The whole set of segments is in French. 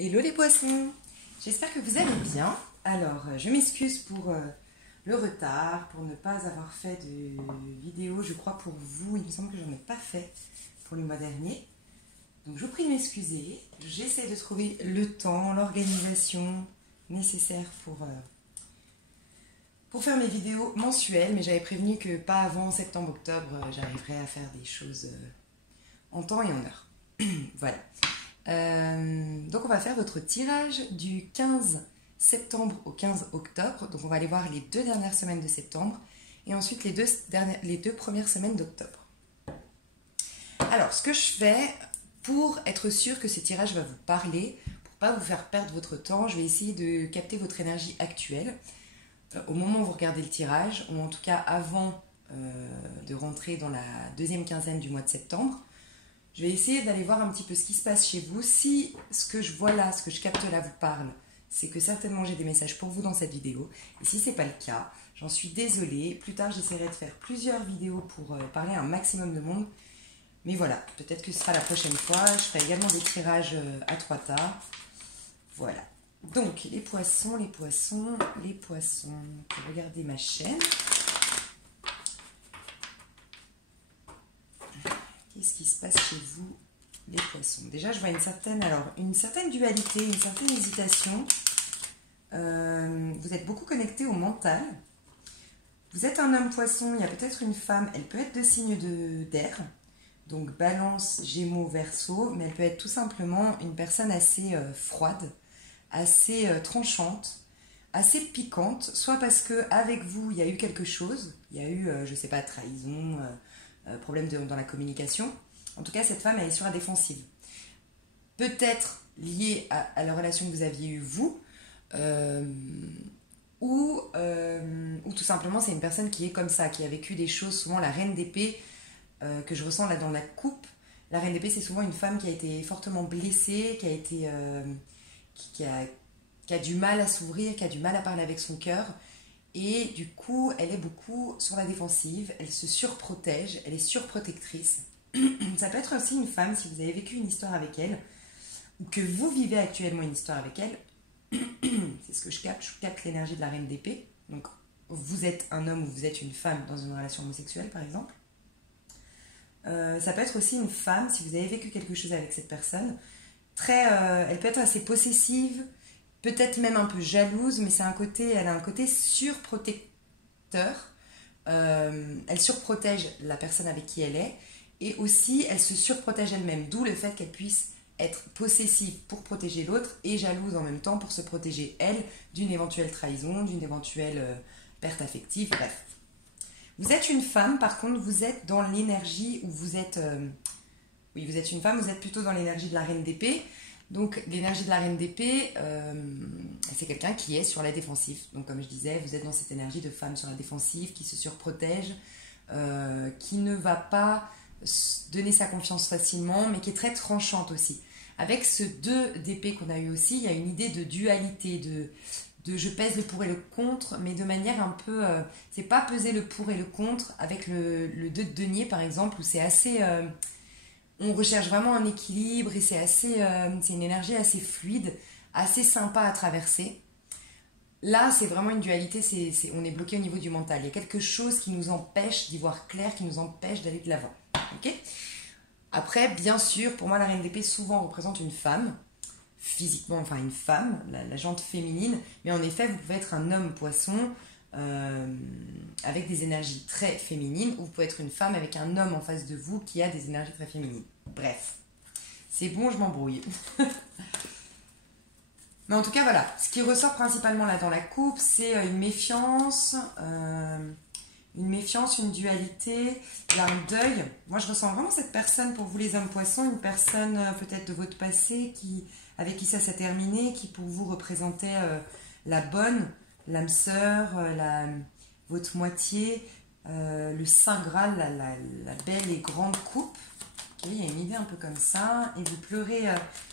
Hello les poissons, j'espère que vous allez bien. Alors, je m'excuse pour le retard, pour ne pas avoir fait de vidéo, je crois pour vous, il me semble que j'en ai pas fait pour le mois dernier. Donc je vous prie de m'excuser, j'essaie de trouver le temps, l'organisation nécessaire pour faire mes vidéos mensuelles, mais j'avais prévenu que pas avant septembre-octobre, j'arriverai à faire des choses en temps et en heure. Voilà. Donc on va faire votre tirage du 15 septembre au 15 octobre. Donc on va aller voir les 2 dernières semaines de septembre et ensuite les deux premières semaines d'octobre. Alors ce que je fais pour être sûr que ce tirage va vous parler, pour pas vous faire perdre votre temps, je vais essayer de capter votre énergie actuelle au moment où vous regardez le tirage, ou en tout cas avant de rentrer dans la deuxième quinzaine du mois de septembre. Je vais essayer d'aller voir un petit peu ce qui se passe chez vous. Si ce que je vois là, ce que je capte là vous parle, c'est que certainement j'ai des messages pour vous dans cette vidéo. Et si ce n'est pas le cas, j'en suis désolée. Plus tard, j'essaierai de faire plusieurs vidéos pour parler à un maximum de monde. Mais voilà, peut-être que ce sera la prochaine fois. Je ferai également des tirages à 3 tas. Voilà. Donc, les poissons. Regardez ma chaîne. Qu'est-ce qui se passe chez vous, les poissons? Déjà, je vois une certaine dualité, une certaine hésitation. Vous êtes beaucoup connecté au mental. Vous êtes un homme poisson, il y a peut-être une femme, elle peut être de signe d'air, donc balance, gémeaux, verseau, mais elle peut être tout simplement une personne assez froide, assez tranchante, assez piquante, soit parce qu'avec vous, il y a eu quelque chose, il y a eu, je ne sais pas, trahison, problème dans la communication. En tout cas, cette femme, elle est sur la défensive. Peut-être liée à la relation que vous aviez eue, vous, ou tout simplement, c'est une personne qui est comme ça, qui a vécu des choses, souvent la reine d'épée, que je ressens là dans la coupe. La reine d'épée, c'est souvent une femme qui a été fortement blessée, qui a du mal à s'ouvrir, qui a du mal à parler avec son cœur. Et du coup, elle est beaucoup sur la défensive, elle se surprotège, elle est surprotectrice. Ça peut être aussi une femme, si vous avez vécu une histoire avec elle, ou que vous vivez actuellement une histoire avec elle, c'est ce que je capte l'énergie de la reine d'épée. Donc, vous êtes un homme ou vous êtes une femme dans une relation homosexuelle, par exemple. Ça peut être aussi une femme, si vous avez vécu quelque chose avec cette personne, elle peut être assez possessive, peut-être même un peu jalouse, mais elle a un côté surprotecteur. Elle surprotège la personne avec qui elle est, et aussi elle se surprotège elle-même, d'où le fait qu'elle puisse être possessive pour protéger l'autre et jalouse en même temps pour se protéger elle d'une éventuelle trahison, d'une éventuelle perte affective, bref. Vous êtes une femme, par contre, vous êtes dans l'énergie où vous êtes... oui, vous êtes une femme, vous êtes plutôt dans l'énergie de la reine d'épée. Donc l'énergie de la reine d'épée, c'est quelqu'un qui est sur la défensive. Donc comme je disais, vous êtes dans cette énergie de femme sur la défensive, qui se surprotège, qui ne va pas donner sa confiance facilement, mais qui est très tranchante aussi. Avec ce 2 d'épée qu'on a eu aussi, il y a une idée de dualité, de je pèse le pour et le contre, mais de manière un peu... c'est pas peser le pour et le contre avec le 2 de denier par exemple, où c'est assez... on recherche vraiment un équilibre et c'est une énergie assez fluide, assez sympa à traverser. Là, c'est vraiment une dualité, on est bloqué au niveau du mental. Il y a quelque chose qui nous empêche d'y voir clair, qui nous empêche d'aller de l'avant. Okay. Après, bien sûr, pour moi, la reine d'épée souvent représente une femme, physiquement, enfin une femme, la jante féminine, mais en effet, vous pouvez être un homme poisson avec des énergies très féminines, ou vous pouvez être une femme avec un homme en face de vous qui a des énergies très féminines. Bref, c'est bon, je m'embrouille. Mais en tout cas, voilà, ce qui ressort principalement là dans la coupe, c'est une méfiance, une dualité, il y a un deuil. Moi, je ressens vraiment cette personne, pour vous les hommes poissons, une personne peut-être de votre passé avec qui ça s'est terminé, qui pour vous représentait la bonne, l'âme sœur, votre moitié, le Saint Graal, la belle et grande coupe. Okay, il y a une idée un peu comme ça, et vous pleurez,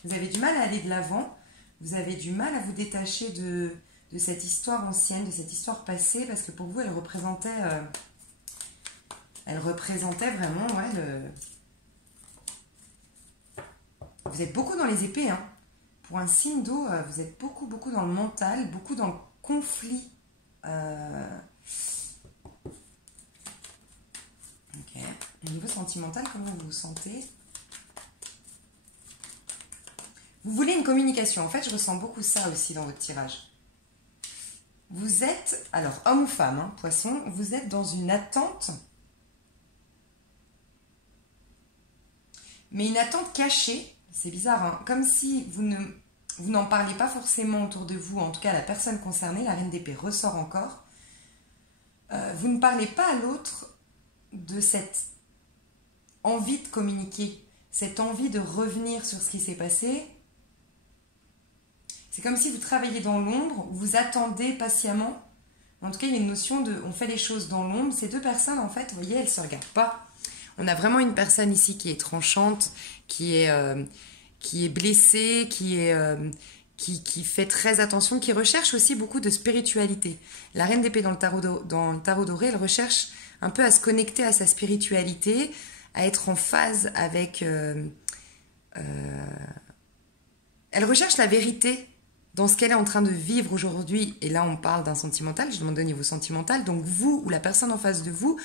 vous avez du mal à aller de l'avant, vous avez du mal à vous détacher de cette histoire ancienne, de cette histoire passée, parce que pour vous, elle représentait vraiment, ouais, vous êtes beaucoup dans les épées, hein. Pour un signe d'eau, vous êtes beaucoup, beaucoup dans le mental, beaucoup dans le conflit. Ok. Au niveau sentimental, comment vous vous sentez? Vous voulez une communication. En fait, je ressens beaucoup ça aussi dans votre tirage. Vous êtes, alors homme ou femme, hein, poisson, vous êtes dans une attente, mais une attente cachée. C'est bizarre, hein, comme si vous n'en parliez pas forcément autour de vous, en tout cas la personne concernée, la reine d'épée ressort encore. Vous ne parlez pas à l'autre de cette envie de communiquer, cette envie de revenir sur ce qui s'est passé. C'est comme si vous travailliez dans l'ombre, vous attendez patiemment. En tout cas, il y a une notion de on fait les choses dans l'ombre. Ces deux personnes, en fait, vous voyez, elles ne se regardent pas. On a vraiment une personne ici qui est tranchante, qui est blessée, qui fait très attention, qui recherche aussi beaucoup de spiritualité. La reine d'épée dans le tarot doré, elle recherche un peu à se connecter à sa spiritualité, à être en phase avec... elle recherche la vérité dans ce qu'elle est en train de vivre aujourd'hui. Et là, on parle d'un sentimental, je demande au niveau sentimental. Donc vous ou la personne en face de vous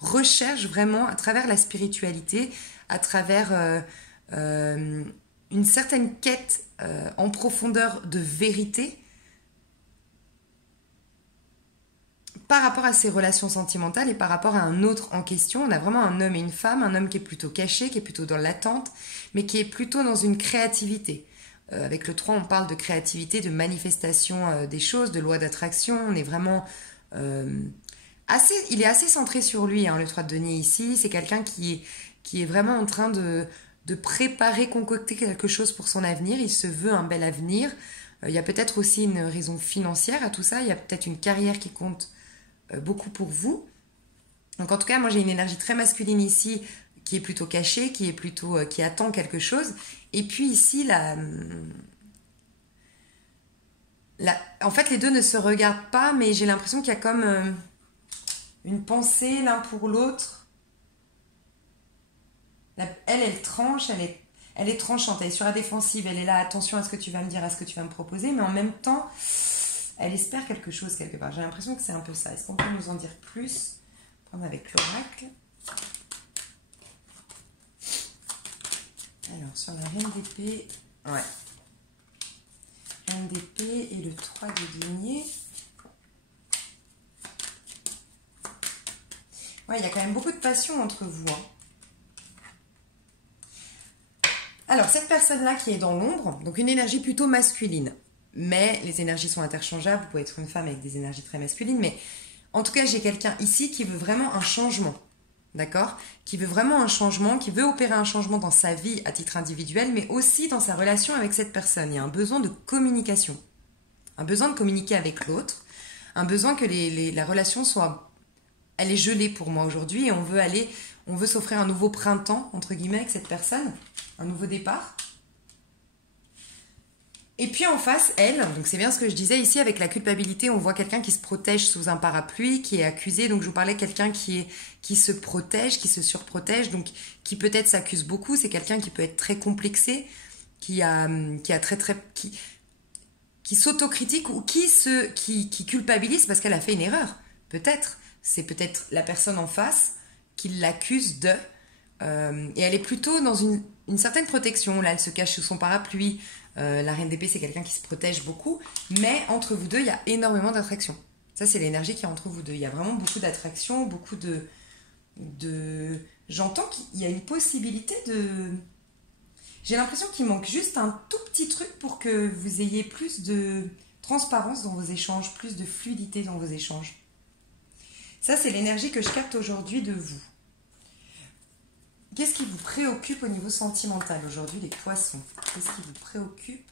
recherche vraiment à travers la spiritualité, à travers une certaine quête en profondeur de vérité par rapport à ses relations sentimentales et par rapport à un autre en question. On a vraiment un homme et une femme, un homme qui est plutôt caché, qui est plutôt dans l'attente, mais qui est plutôt dans une créativité. Avec le 3, on parle de créativité, de manifestation des choses, de loi d'attraction. On est vraiment il est assez centré sur lui, hein, le 3 de denier ici. C'est quelqu'un qui est vraiment en train de préparer, concocter quelque chose pour son avenir. Il se veut un bel avenir. Il y a peut-être aussi une raison financière à tout ça. Il y a peut-être une carrière qui compte beaucoup pour vous. Donc en tout cas, moi j'ai une énergie très masculine ici, qui est plutôt cachée, qui attend quelque chose. Et puis ici, en fait, les deux ne se regardent pas, mais j'ai l'impression qu'il y a comme une pensée l'un pour l'autre. Elle tranche, elle est tranchante, elle est sur la défensive, elle est là, attention à ce que tu vas me dire, à ce que tu vas me proposer, mais en même temps, elle espère quelque chose quelque part. J'ai l'impression que c'est un peu ça. Est-ce qu'on peut nous en dire plus? Prendre avec l'oracle. Alors, sur la reine d'épée, ouais. Reine d'épée et le 3 de denier. Ouais, il y a quand même beaucoup de passion entre vous. Hein. Alors, cette personne-là qui est dans l'ombre, donc une énergie plutôt masculine. Mais les énergies sont interchangeables. Vous pouvez être une femme avec des énergies très masculines. Mais en tout cas, j'ai quelqu'un ici qui veut vraiment un changement. D'accord? Qui veut vraiment un changement, qui veut opérer un changement dans sa vie à titre individuel, mais aussi dans sa relation avec cette personne. Il y a un besoin de communication. Un besoin de communiquer avec l'autre. Un besoin que la relation soit... Elle est gelée pour moi aujourd'hui et on veut s'offrir un nouveau printemps, entre guillemets, avec cette personne. Un nouveau départ. Et puis en face, elle, donc c'est bien ce que je disais ici, avec la culpabilité, on voit quelqu'un qui se protège sous un parapluie, qui est accusé. Donc je vous parlais de quelqu'un qui se protège, qui se surprotège, donc qui peut-être s'accuse beaucoup. C'est quelqu'un qui peut être très complexé, qui s'autocritique ou qui culpabilise parce qu'elle a fait une erreur. Peut-être. C'est peut-être la personne en face qui l'accuse de... et elle est plutôt dans une certaine protection. Là, elle se cache sous son parapluie. La reine d'épée, c'est quelqu'un qui se protège beaucoup. Mais entre vous deux, il y a énormément d'attraction. Ça, c'est l'énergie qui est entre vous deux. Il y a vraiment beaucoup d'attraction, beaucoup de... J'entends qu'il y a une possibilité de... J'ai l'impression qu'il manque juste un tout petit truc pour que vous ayez plus de transparence dans vos échanges, plus de fluidité dans vos échanges. Ça, c'est l'énergie que je capte aujourd'hui de vous. Qu'est-ce qui vous préoccupe au niveau sentimental aujourd'hui, les poissons? Qu'est-ce qui vous préoccupe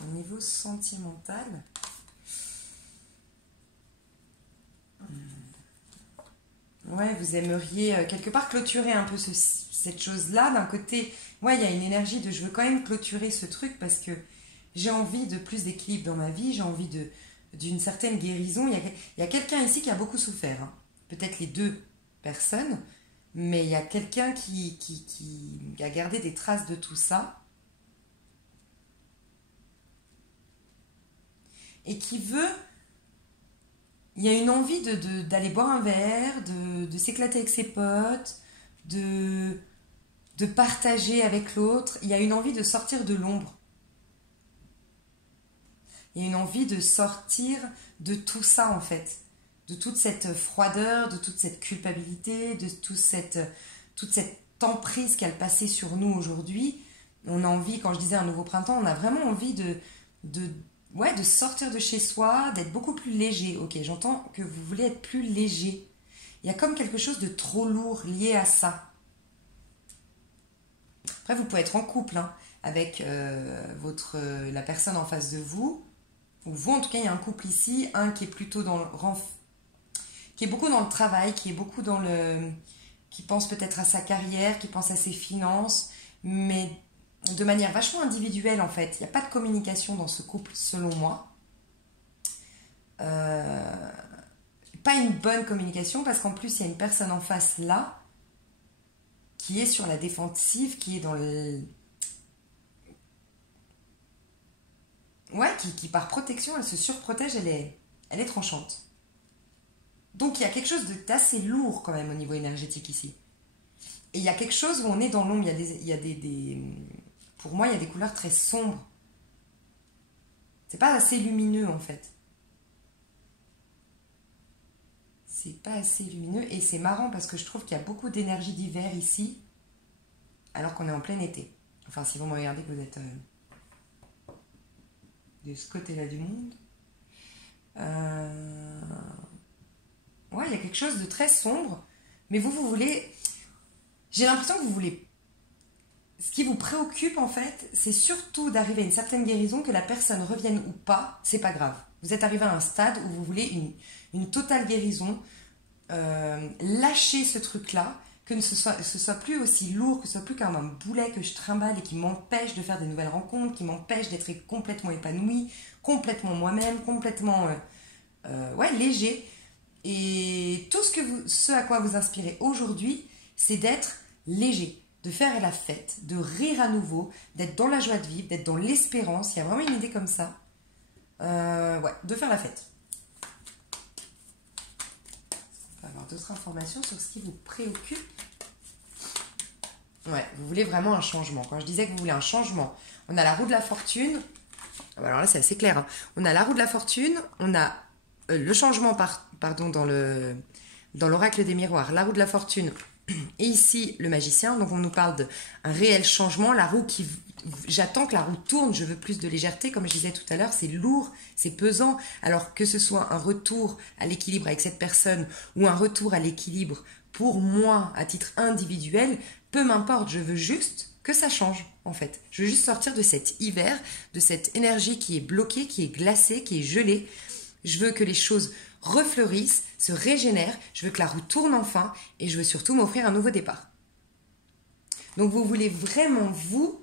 au niveau sentimental? Ouais, vous aimeriez quelque part clôturer un peu cette chose-là. D'un côté, ouais, il y a une énergie de je veux quand même clôturer ce truc parce que j'ai envie de plus d'équilibre dans ma vie, j'ai envie d'une certaine guérison. Il y a quelqu'un ici qui a beaucoup souffert. Hein. Peut-être les deux personnes, mais il y a quelqu'un qui a gardé des traces de tout ça et qui veut... Il y a une envie d'aller boire un verre, de s'éclater avec ses potes, de partager avec l'autre. Il y a une envie de sortir de l'ombre. Il y a une envie de sortir de tout ça en fait. De toute cette froideur, de toute cette culpabilité, de toute cette emprise qui a le passé sur nous aujourd'hui. On a envie, quand je disais un nouveau printemps, on a vraiment envie de sortir de chez soi, d'être beaucoup plus léger. Ok, j'entends que vous voulez être plus léger. Il y a comme quelque chose de trop lourd lié à ça. Après, vous pouvez être en couple hein, avec la personne en face de vous. Ou vous, en tout cas, il y a un couple ici, un qui est plutôt qui est beaucoup dans le travail, qui est beaucoup qui pense peut-être à sa carrière, qui pense à ses finances, mais de manière vachement individuelle en fait. Il n'y a pas de communication dans ce couple selon moi. Pas une bonne communication parce qu'en plus il y a une personne en face là qui est sur la défensive, qui est dans le... Ouais, qui par protection, elle se surprotège, elle est tranchante. Donc il y a quelque chose d'assez lourd quand même au niveau énergétique ici. Et il y a quelque chose où on est dans l'ombre, pour moi il y a des couleurs très sombres. C'est pas assez lumineux en fait. C'est pas assez lumineux et c'est marrant parce que je trouve qu'il y a beaucoup d'énergie d'hiver ici alors qu'on est en plein été. Enfin si vous me regardez que vous êtes de ce côté-là du monde. Ouais, il y a quelque chose de très sombre, mais vous voulez... J'ai l'impression que vous voulez... Ce qui vous préoccupe, en fait, c'est surtout d'arriver à une certaine guérison, que la personne revienne ou pas, c'est pas grave. Vous êtes arrivé à un stade où vous voulez une totale guérison, lâcher ce truc-là, que ce soit plus aussi lourd, que ce soit plus comme un boulet que je trimballe et qui m'empêche de faire des nouvelles rencontres, qui m'empêche d'être complètement épanouie, complètement moi-même, complètement léger. Et tout ce à quoi vous inspirez aujourd'hui, c'est d'être léger, de faire la fête, de rire à nouveau, d'être dans la joie de vivre, d'être dans l'espérance. Il y a vraiment une idée comme ça. De faire la fête. On va avoir d'autres informations sur ce qui vous préoccupe. Ouais, vous voulez vraiment un changement. Quand je disais que vous voulez un changement, on a la roue de la fortune. Alors là, c'est assez clair. Hein. On a la roue de la fortune, on a le changement dans l'oracle des miroirs, la roue de la fortune, et ici le magicien. Donc on nous parle d'un réel changement, la roue qui... J'attends que la roue tourne, je veux plus de légèreté, comme je disais tout à l'heure, c'est lourd, c'est pesant, alors que ce soit un retour à l'équilibre avec cette personne ou un retour à l'équilibre pour moi à titre individuel, peu m'importe, je veux juste que ça change en fait. Je veux juste sortir de cet hiver, de cette énergie qui est bloquée, qui est glacée, qui est gelée. Je veux que les choses refleurissent, se régénèrent, je veux que la roue tourne enfin et je veux surtout m'offrir un nouveau départ. Donc vous voulez vraiment vous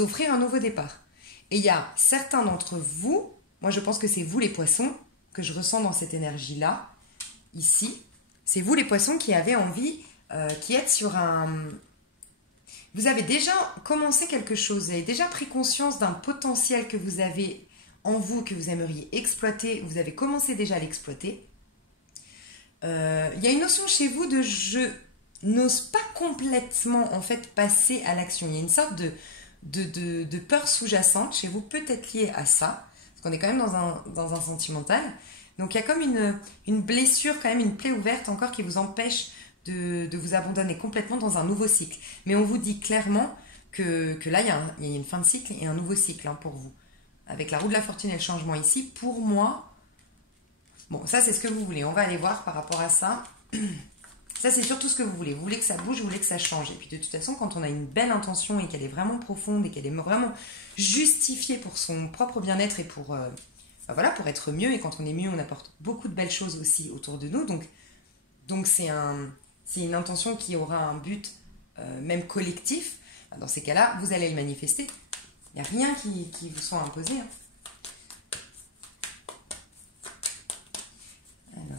offrir un nouveau départ. Et il y a certains d'entre vous, moi je pense que c'est vous les poissons, que je ressens dans cette énergie-là, ici, c'est vous les poissons qui avez envie, qui êtes sur un... Vous avez déjà commencé quelque chose, vous avez déjà pris conscience d'un potentiel que vous avez en vous, que vous aimeriez exploiter, vous avez commencé déjà à l'exploiter. Il y a une notion chez vous de je n'ose pas complètement en fait passer à l'action. Il y a une sorte de peur sous-jacente chez vous, peut-être liée à ça, parce qu'on est quand même dans un sentimental. Donc il y a comme une blessure, quand même une plaie ouverte encore qui vous empêche de vous abandonner complètement dans un nouveau cycle. Mais on vous dit clairement que là, il y a une fin de cycle et un nouveau cycle pour vous. Avec la roue de la fortune et le changement ici, pour moi... Bon, ça c'est ce que vous voulez. On va aller voir par rapport à ça. Ça c'est surtout ce que vous voulez. Vous voulez que ça bouge, vous voulez que ça change. Et puis de toute façon, quand on a une belle intention et qu'elle est vraiment profonde et qu'elle est vraiment justifiée pour son propre bien-être et pour être mieux. Et quand on est mieux, on apporte beaucoup de belles choses aussi autour de nous. Donc c'est une intention qui aura un but même collectif. Dans ces cas-là, vous allez le manifester. Il n'y a rien qui vous soit imposé. Alors,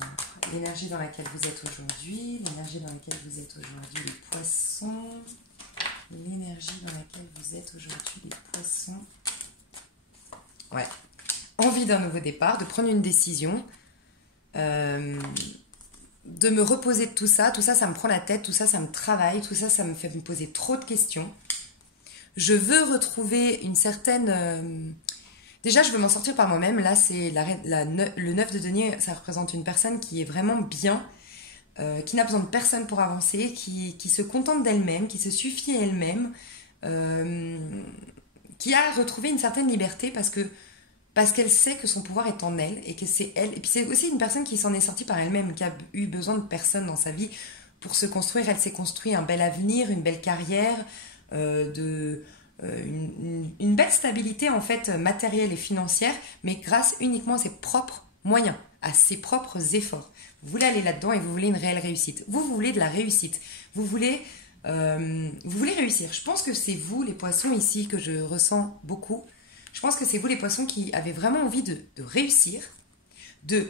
l'énergie dans laquelle vous êtes aujourd'hui. L'énergie dans laquelle vous êtes aujourd'hui, les poissons. L'énergie dans laquelle vous êtes aujourd'hui, les poissons. Ouais. Envie d'un nouveau départ, de prendre une décision. De me reposer de tout ça. Tout ça, ça me prend la tête. Tout ça, ça me travaille. Tout ça, ça me fait me poser trop de questions. Je veux retrouver une certaine... Déjà, je veux m'en sortir par moi-même. Là, c'est le 9 de denier, ça représente une personne qui est vraiment bien, qui n'a besoin de personne pour avancer, qui se contente d'elle-même, qui se suffit à elle-même, qui a retrouvé une certaine liberté parce qu'elle sait que son pouvoir est en elle et que c'est elle. Et puis c'est aussi une personne qui s'en est sortie par elle-même, qui a eu besoin de personne dans sa vie pour se construire. Elle s'est construit un bel avenir, une belle carrière, une belle stabilité en fait matérielle et financière, mais grâce uniquement à ses propres moyens, à ses propres efforts. Vous voulez aller là-dedans et vous voulez une réelle réussite. Vous voulez de la réussite. Vous voulez réussir. Je pense que c'est vous, les poissons ici, que je ressens beaucoup. Je pense que c'est vous, les poissons, qui avez vraiment envie de réussir, de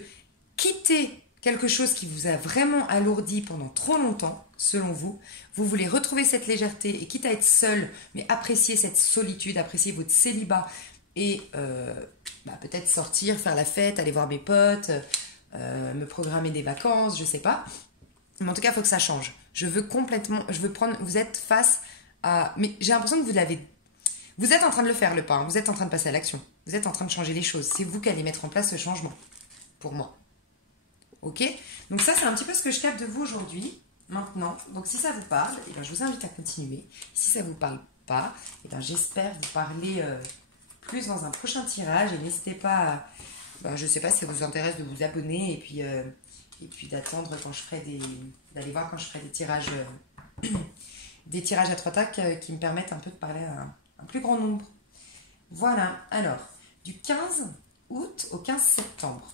quitter quelque chose qui vous a vraiment alourdi pendant trop longtemps, selon vous. Vous voulez retrouver cette légèreté et quitte à être seul, mais apprécier cette solitude, apprécier votre célibat et peut-être sortir, faire la fête, aller voir mes potes, me programmer des vacances, je sais pas. Mais en tout cas, il faut que ça change. Vous êtes face à... Mais j'ai l'impression que vous êtes en train de le faire, le pas. Vous êtes en train de passer à l'action. Vous êtes en train de changer les choses. C'est vous qui allez mettre en place ce changement, pour moi. Ok? Donc ça, c'est un petit peu ce que je capte de vous aujourd'hui, maintenant. Donc si ça vous parle, eh bien, je vous invite à continuer. Si ça ne vous parle pas, eh bien, j'espère vous parler plus dans un prochain tirage. Et n'hésitez pas à... je ne sais pas si ça vous intéresse de vous abonner et puis d'attendre quand je ferai d'aller voir quand je ferai des tirages à 3 tacs qui me permettent un peu de parler à un plus grand nombre. Voilà, alors, du 15 août au 15 septembre.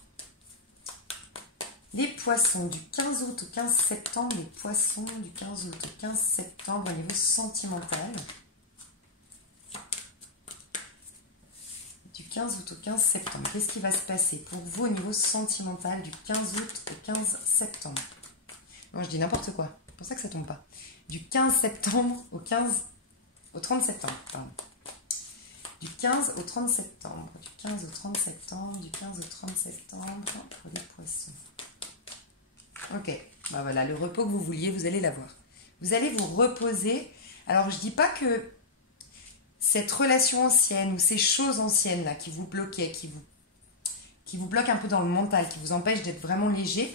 Les poissons, du 15 août au 15 septembre, les poissons du 15 août au 15 septembre au niveau sentimental. Du 15 août au 15 septembre, qu'est-ce qui va se passer pour vous au niveau sentimental du 15 août au 15 septembre? Non, je dis n'importe quoi, c'est pour ça que ça tombe pas. Du 15 septembre au 30 septembre, pardon. Du 15 au 30 septembre, du 15 au 30 septembre, du 15 au 30 septembre pour les poissons. Ok, voilà, le repos que vous vouliez, vous allez l'avoir. Vous allez vous reposer. Alors, je dis pas que cette relation ancienne ou ces choses anciennes là qui vous bloquaient, qui vous bloquent un peu dans le mental, qui vous empêchent d'être vraiment léger,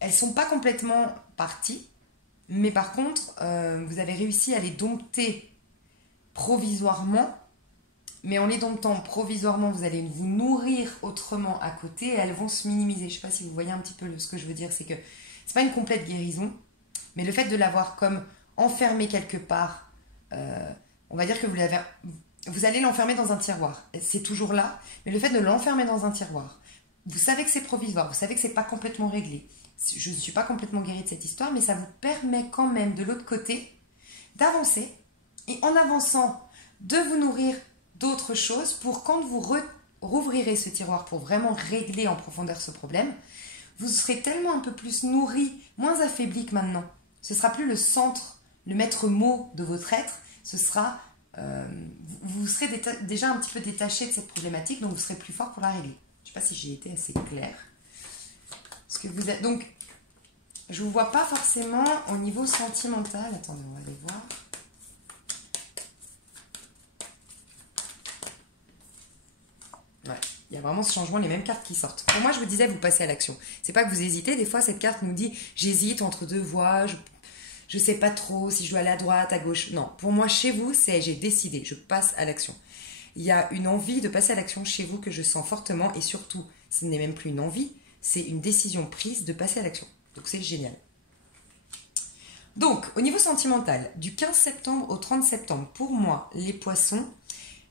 elles sont pas complètement parties. Mais par contre, vous avez réussi à les dompter provisoirement. Mais en les domptant provisoirement, vous allez vous nourrir autrement à côté et elles vont se minimiser. Je ne sais pas si vous voyez un petit peu ce que je veux dire. C'est que ce n'est pas une complète guérison, mais le fait de l'avoir comme enfermé quelque part, on va dire que vous allez l'enfermer dans un tiroir. C'est toujours là, mais le fait de l'enfermer dans un tiroir, vous savez que c'est provisoire, vous savez que ce n'est pas complètement réglé. Je ne suis pas complètement guérie de cette histoire, mais ça vous permet quand même de l'autre côté d'avancer et en avançant, de vous nourrir d'autres choses pour quand vous rouvrirez ce tiroir pour vraiment régler en profondeur ce problème, vous serez tellement un peu plus nourri, moins affaibli que maintenant. Ce ne sera plus le centre, le maître mot de votre être, ce sera... vous serez déjà un petit peu détaché de cette problématique, donc vous serez plus fort pour la régler. Je ne sais pas si j'ai été assez claire. Parce que vous êtes... Donc, je ne vous vois pas forcément au niveau sentimental. Attendez, on va aller voir. Ouais, il y a vraiment ce changement, les mêmes cartes qui sortent. Pour moi, je vous disais, vous passez à l'action. C'est pas que vous hésitez. Des fois, cette carte nous dit, j'hésite entre deux voies, je sais pas trop si je dois aller à droite, à gauche. Non, pour moi, chez vous, c'est j'ai décidé, je passe à l'action. Il y a une envie de passer à l'action chez vous que je sens fortement et surtout, ce n'est même plus une envie, c'est une décision prise de passer à l'action. Donc c'est génial. Donc, au niveau sentimental, du 15 septembre au 30 septembre, pour moi, les poissons,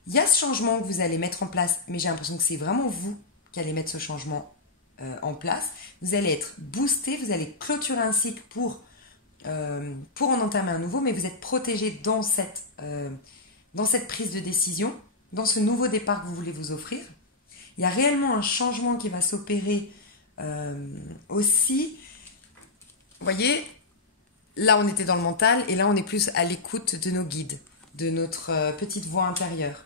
il y a ce changement que vous allez mettre en place, mais j'ai l'impression que c'est vraiment vous qui allez mettre ce changement en place. Vous allez être boosté, vous allez clôturer un cycle pour en entamer un nouveau, mais vous êtes protégé dans cette prise de décision, dans ce nouveau départ que vous voulez vous offrir. Il y a réellement un changement qui va s'opérer Aussi, vous voyez, là on était dans le mental et là on est plus à l'écoute de nos guides, de notre petite voix intérieure.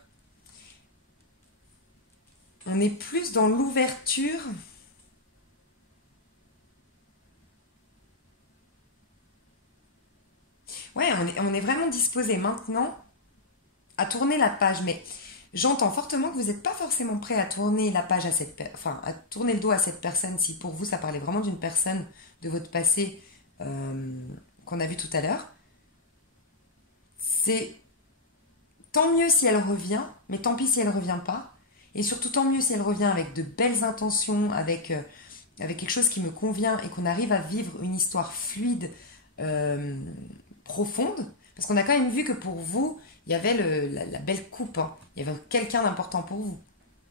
On est plus dans l'ouverture. Ouais, on est vraiment disposé maintenant à tourner la page, mais j'entends fortement que vous n'êtes pas forcément prêt à tourner la page à tourner le dos à cette personne. Si pour vous ça parlait vraiment d'une personne de votre passé qu'on a vu tout à l'heure, c'est tant mieux si elle revient, mais tant pis si elle revient pas, et surtout tant mieux si elle revient avec de belles intentions, avec quelque chose qui me convient et qu'on arrive à vivre une histoire fluide. Profonde, parce qu'on a quand même vu que pour vous, il y avait la belle coupe, hein. Il y avait quelqu'un d'important pour vous.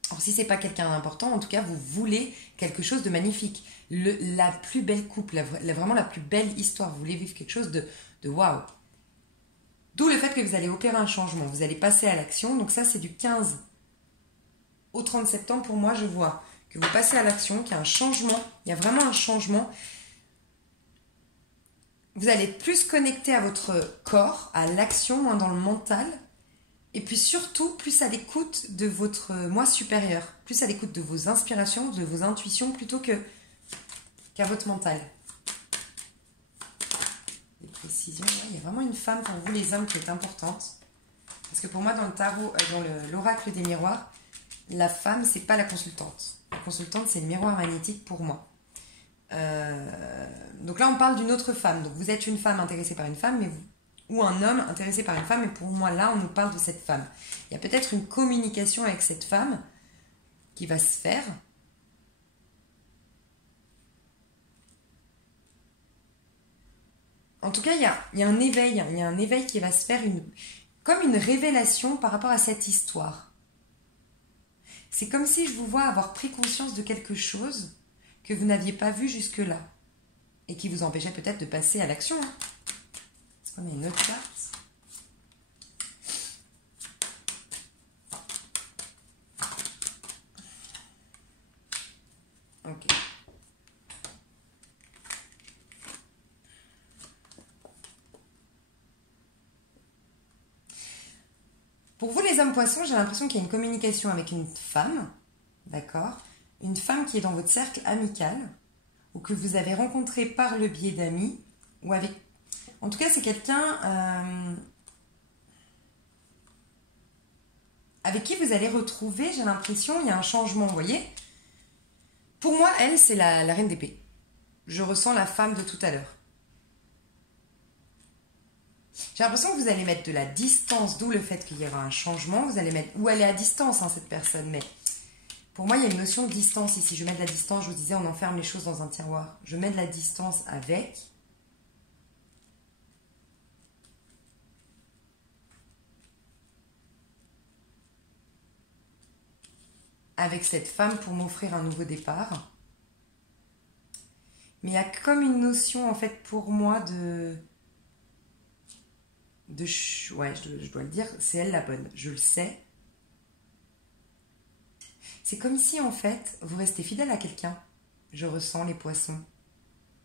Alors si c'est pas quelqu'un d'important, en tout cas, vous voulez quelque chose de magnifique. La plus belle coupe, vraiment la plus belle histoire. Vous voulez vivre quelque chose de waouh. D'où le fait que vous allez opérer un changement. Vous allez passer à l'action. Donc ça, c'est du 15 au 30 septembre. Pour moi, je vois que vous passez à l'action, qu'il y a un changement. Il y a vraiment un changement. Vous allez être plus connecté à votre corps, à l'action, moins dans le mental. Et puis surtout, plus à l'écoute de votre moi supérieur. Plus à l'écoute de vos inspirations, de vos intuitions, plutôt qu'à votre mental. Des précisions. Il y a vraiment une femme pour vous, les hommes, qui est importante. Parce que pour moi, dans le tarot, dans l'oracle des miroirs, la femme, c'est pas la consultante. La consultante, c'est le miroir magnétique pour moi. Donc là on parle d'une autre femme, donc vous êtes une femme intéressée par une femme ou un homme intéressé par une femme, et pour moi là on nous parle de cette femme. Il y a peut-être une communication avec cette femme qui va se faire. En tout cas il y a un éveil qui va se faire, comme une révélation par rapport à cette histoire. C'est comme si je vous vois avoir pris conscience de quelque chose que vous n'aviez pas vu jusque-là et qui vous empêchait peut-être de passer à l'action. Est-ce qu'on a une autre carte? Ok. Pour vous les hommes poissons, j'ai l'impression qu'il y a une communication avec une femme, d'accord? Une femme qui est dans votre cercle amical, ou que vous avez rencontré par le biais d'amis, ou avec... En tout cas, c'est quelqu'un avec qui vous allez retrouver, j'ai l'impression, il y a un changement, vous voyez? Pour moi, elle, c'est la reine d'épée. Je ressens la femme de tout à l'heure. J'ai l'impression que vous allez mettre de la distance, d'où le fait qu'il y aura un changement. Vous allez mettre... Ou elle est à distance, hein, cette personne, mais... Pour moi, il y a une notion de distance ici. Je mets de la distance, je vous disais, on enferme les choses dans un tiroir. Je mets de la distance avec cette femme pour m'offrir un nouveau départ. Mais il y a comme une notion, en fait, pour moi, ouais, je dois le dire, c'est elle la bonne. Je le sais. C'est comme si, en fait, vous restez fidèle à quelqu'un. Je ressens les poissons.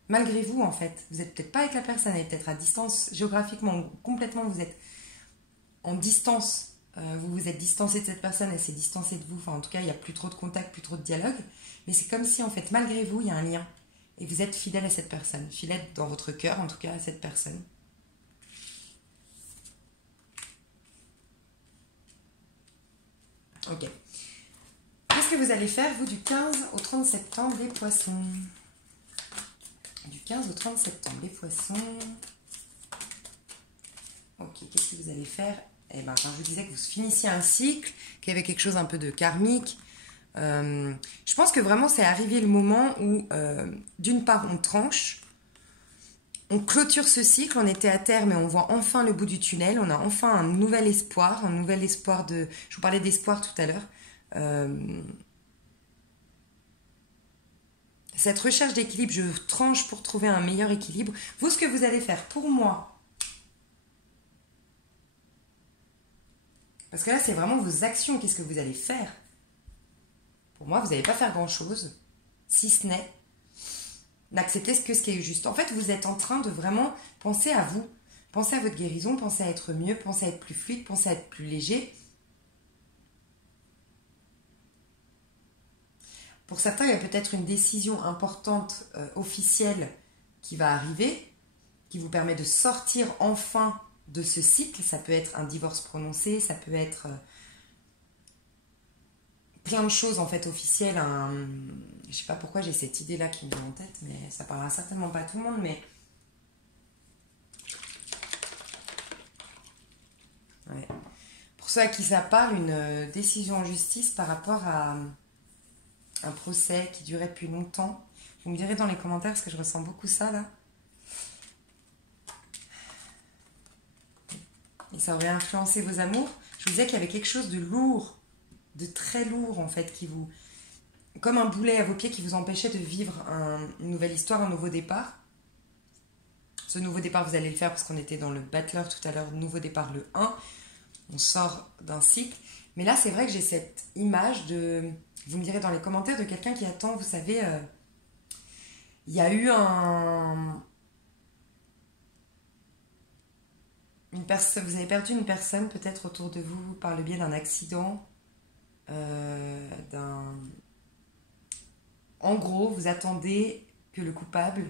Malgré vous, en fait. Vous n'êtes peut-être pas avec la personne, elle est peut-être à distance géographiquement, complètement, vous êtes en distance. Vous vous êtes distancé de cette personne, elle s'est distancée de vous. Enfin, en tout cas, il n'y a plus trop de contact, plus trop de dialogue. Mais c'est comme si, en fait, malgré vous, il y a un lien. Et vous êtes fidèle à cette personne. Fidèle dans votre cœur, en tout cas, à cette personne. Ok. Qu'est-ce que vous allez faire, vous, du 15 au 30 septembre, les poissons? Du 15 au 30 septembre, les poissons. Ok, qu'est-ce que vous allez faire? Eh bien, quand je vous disais que vous finissiez un cycle, qu'il y avait quelque chose un peu de karmique, je pense que vraiment, c'est arrivé le moment où, d'une part, on tranche, on clôture ce cycle, on était à terre, mais on voit enfin le bout du tunnel, on a enfin un nouvel espoir de... Je vous parlais d'espoir tout à l'heure. Cette recherche d'équilibre, je tranche pour trouver un meilleur équilibre. Vous, ce que vous allez faire pour moi, parce que là, c'est vraiment vos actions, qu'est-ce que vous allez faire? Pour moi, vous n'allez pas faire grand-chose, si ce n'est n'acceptez que ce qui est juste. En fait, vous êtes en train de vraiment penser à vous. Pensez à votre guérison, pensez à être mieux, pensez à être plus fluide, pensez à être plus léger. Pour certains, il y a peut-être une décision importante, officielle, qui va arriver, qui vous permet de sortir enfin de ce cycle. Ça peut être un divorce prononcé, ça peut être plein de choses en fait officielles. Je sais pas pourquoi j'ai cette idée-là qui me vient en tête, mais ça parlera certainement pas à tout le monde, mais... Ouais. Pour ceux à qui ça parle, une décision en justice par rapport à un procès qui durait depuis longtemps. Vous me direz dans les commentaires parce que je ressens beaucoup ça là. Et ça aurait influencé vos amours. Je vous disais qu'il y avait quelque chose de lourd, de très lourd en fait, qui vous... Comme un boulet à vos pieds qui vous empêchait de vivre une nouvelle histoire, un nouveau départ. Ce nouveau départ, vous allez le faire parce qu'on était dans le Battler tout à l'heure, nouveau départ le 1. On sort d'un cycle. Mais là, c'est vrai que j'ai cette image de... Vous me direz dans les commentaires de quelqu'un qui attend, vous savez, il y a eu vous avez perdu une personne peut-être autour de vous par le biais d'un accident, En gros, vous attendez que le coupable,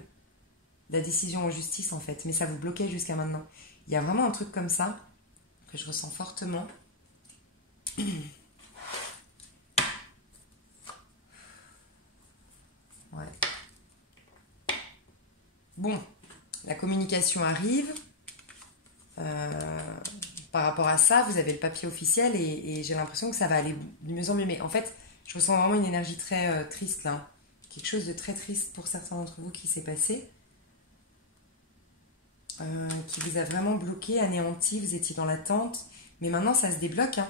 la décision en justice en fait, mais ça vous bloquait jusqu'à maintenant. Il y a vraiment un truc comme ça que je ressens fortement. Ouais. Bon, la communication arrive. Par rapport à ça, vous avez le papier officiel et j'ai l'impression que ça va aller de mieux en mieux. Mais en fait, je ressens vraiment une énergie très triste là. Quelque chose de très triste pour certains d'entre vous qui s'est passé. Qui vous a vraiment bloqué, anéanti, vous étiez dans l'attente. Mais maintenant, ça se débloque. Hein.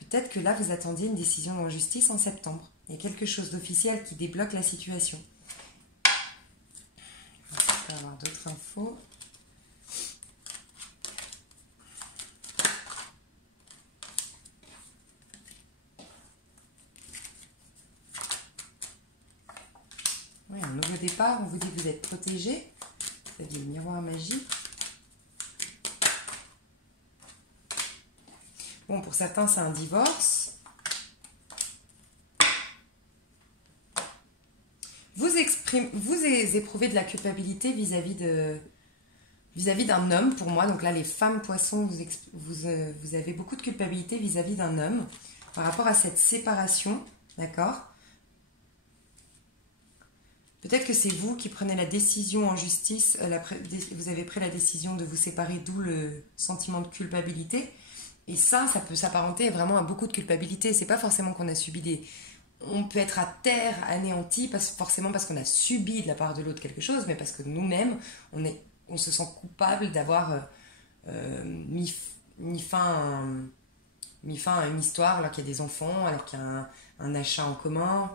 Peut-être que là, vous attendiez une décision en justice en septembre. Il y a quelque chose d'officiel qui débloque la situation. On peut avoir d'autres infos. Oui, un nouveau départ, on vous dit que vous êtes protégé. Vous avez le miroir magique. Bon, pour certains, c'est un divorce. Vous éprouvez de la culpabilité vis-à-vis d'un homme, pour moi. Donc là, les femmes poissons, vous avez beaucoup de culpabilité vis-à-vis d'un homme par rapport à cette séparation, d'accord ? Peut-être que c'est vous qui prenez la décision en justice, vous avez pris la décision de vous séparer, d'où le sentiment de culpabilité. Et ça peut s'apparenter vraiment à beaucoup de culpabilité. C'est pas forcément qu'on a subi des... On peut être à terre, anéanti, forcément parce qu'on a subi de la part de l'autre quelque chose, mais parce que nous-mêmes, on se sent coupable d'avoir mis fin à une histoire alors qu'il y a des enfants, alors qu'il y a un achat en commun.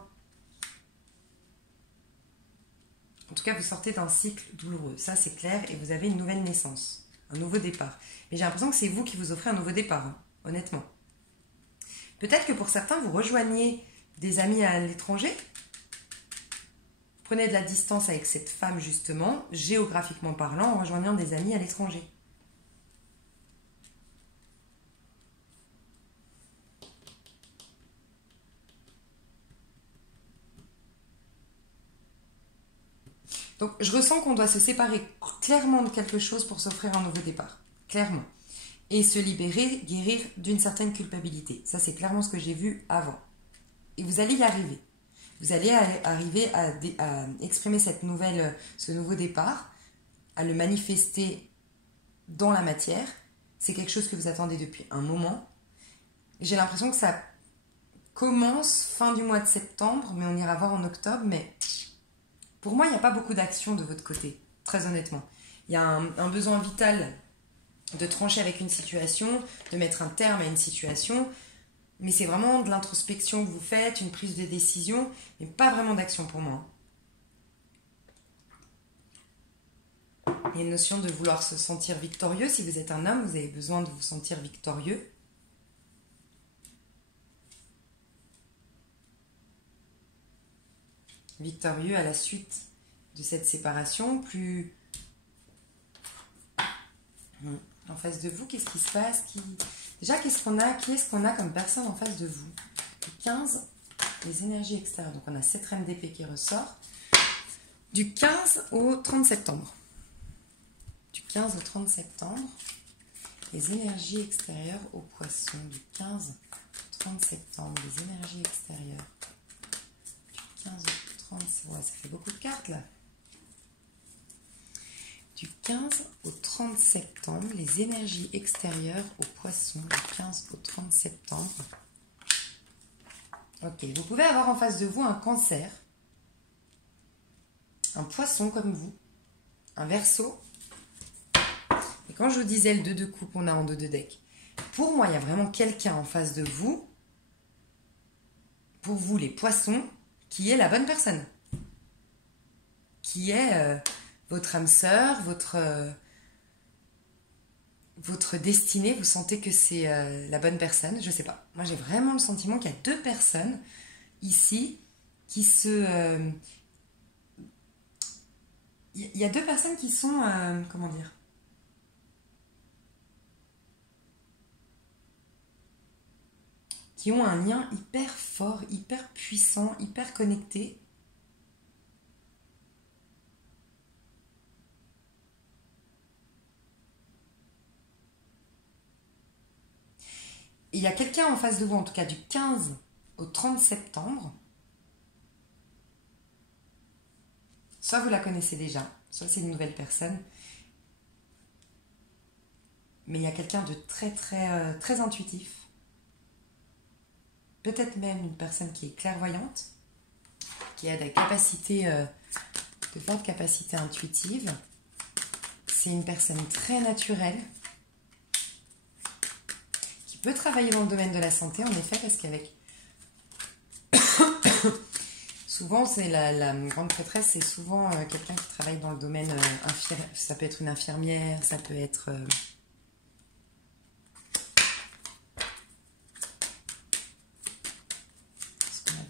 En tout cas, vous sortez d'un cycle douloureux, ça c'est clair, et vous avez une nouvelle naissance, un nouveau départ. Mais j'ai l'impression que c'est vous qui vous offrez un nouveau départ, hein, honnêtement. Peut-être que pour certains, vous rejoignez des amis à l'étranger, prenez de la distance avec cette femme justement, géographiquement parlant, en rejoignant des amis à l'étranger. Donc je ressens qu'on doit se séparer clairement de quelque chose pour s'offrir un nouveau départ. Clairement. Et se libérer, guérir d'une certaine culpabilité. Ça c'est clairement ce que j'ai vu avant. Et vous allez y arriver. Vous allez arriver à exprimer ce nouveau départ, à le manifester dans la matière. C'est quelque chose que vous attendez depuis un moment. J'ai l'impression que ça commence fin du mois de septembre, mais on ira voir en octobre, mais... Pour moi, il n'y a pas beaucoup d'action de votre côté, très honnêtement. Il y a un besoin vital de trancher avec une situation, de mettre un terme à une situation, mais c'est vraiment de l'introspection que vous faites, une prise de décision, mais pas vraiment d'action pour moi. Il y a une notion de vouloir se sentir victorieux. Si vous êtes un homme, vous avez besoin de vous sentir victorieux. Victorieux à la suite de cette séparation, plus... En face de vous, qu'est-ce qui se passe? Déjà, qu'est-ce qu'on a? Qui est-ce qu'on a comme personne en face de vous? Du 15, les énergies extérieures. Donc, on a cette reine d'épée qui ressort. Du 15 au 30 septembre. Du 15 au 30 septembre, les énergies extérieures aux poissons. Du 15 au 30 septembre, les énergies extérieures. Du 15 au 30... Ouais, ça fait beaucoup de cartes, là. Du 15 au 30 septembre, les énergies extérieures aux poissons. Du 15 au 30 septembre. Ok, vous pouvez avoir en face de vous un cancer, un poisson comme vous, un verseau. Et quand je vous disais le 2 de coupe, on a en 2 de deck. Pour moi, il y a vraiment quelqu'un en face de vous, pour vous les poissons, qui est la bonne personne. Qui est votre âme sœur, votre destinée. Vous sentez que c'est la bonne personne. Je sais pas. Moi, j'ai vraiment le sentiment qu'il y a 2 personnes ici qui se... Il y a 2 personnes qui sont... comment dire? Qui ont un lien hyper fort, hyper puissant, hyper connecté. Et il y a quelqu'un en face de vous, en tout cas du 15 au 30 septembre. Soit vous la connaissez déjà, soit c'est une nouvelle personne. Mais il y a quelqu'un de très intuitif. Peut-être même une personne qui est clairvoyante, qui a des capacités, de fortes capacités intuitives. C'est une personne très naturelle, qui peut travailler dans le domaine de la santé, en effet, parce qu'avec... souvent, c'est la grande prêtresse, c'est souvent quelqu'un qui travaille dans le domaine infirmier. Ça peut être une infirmière, ça peut être...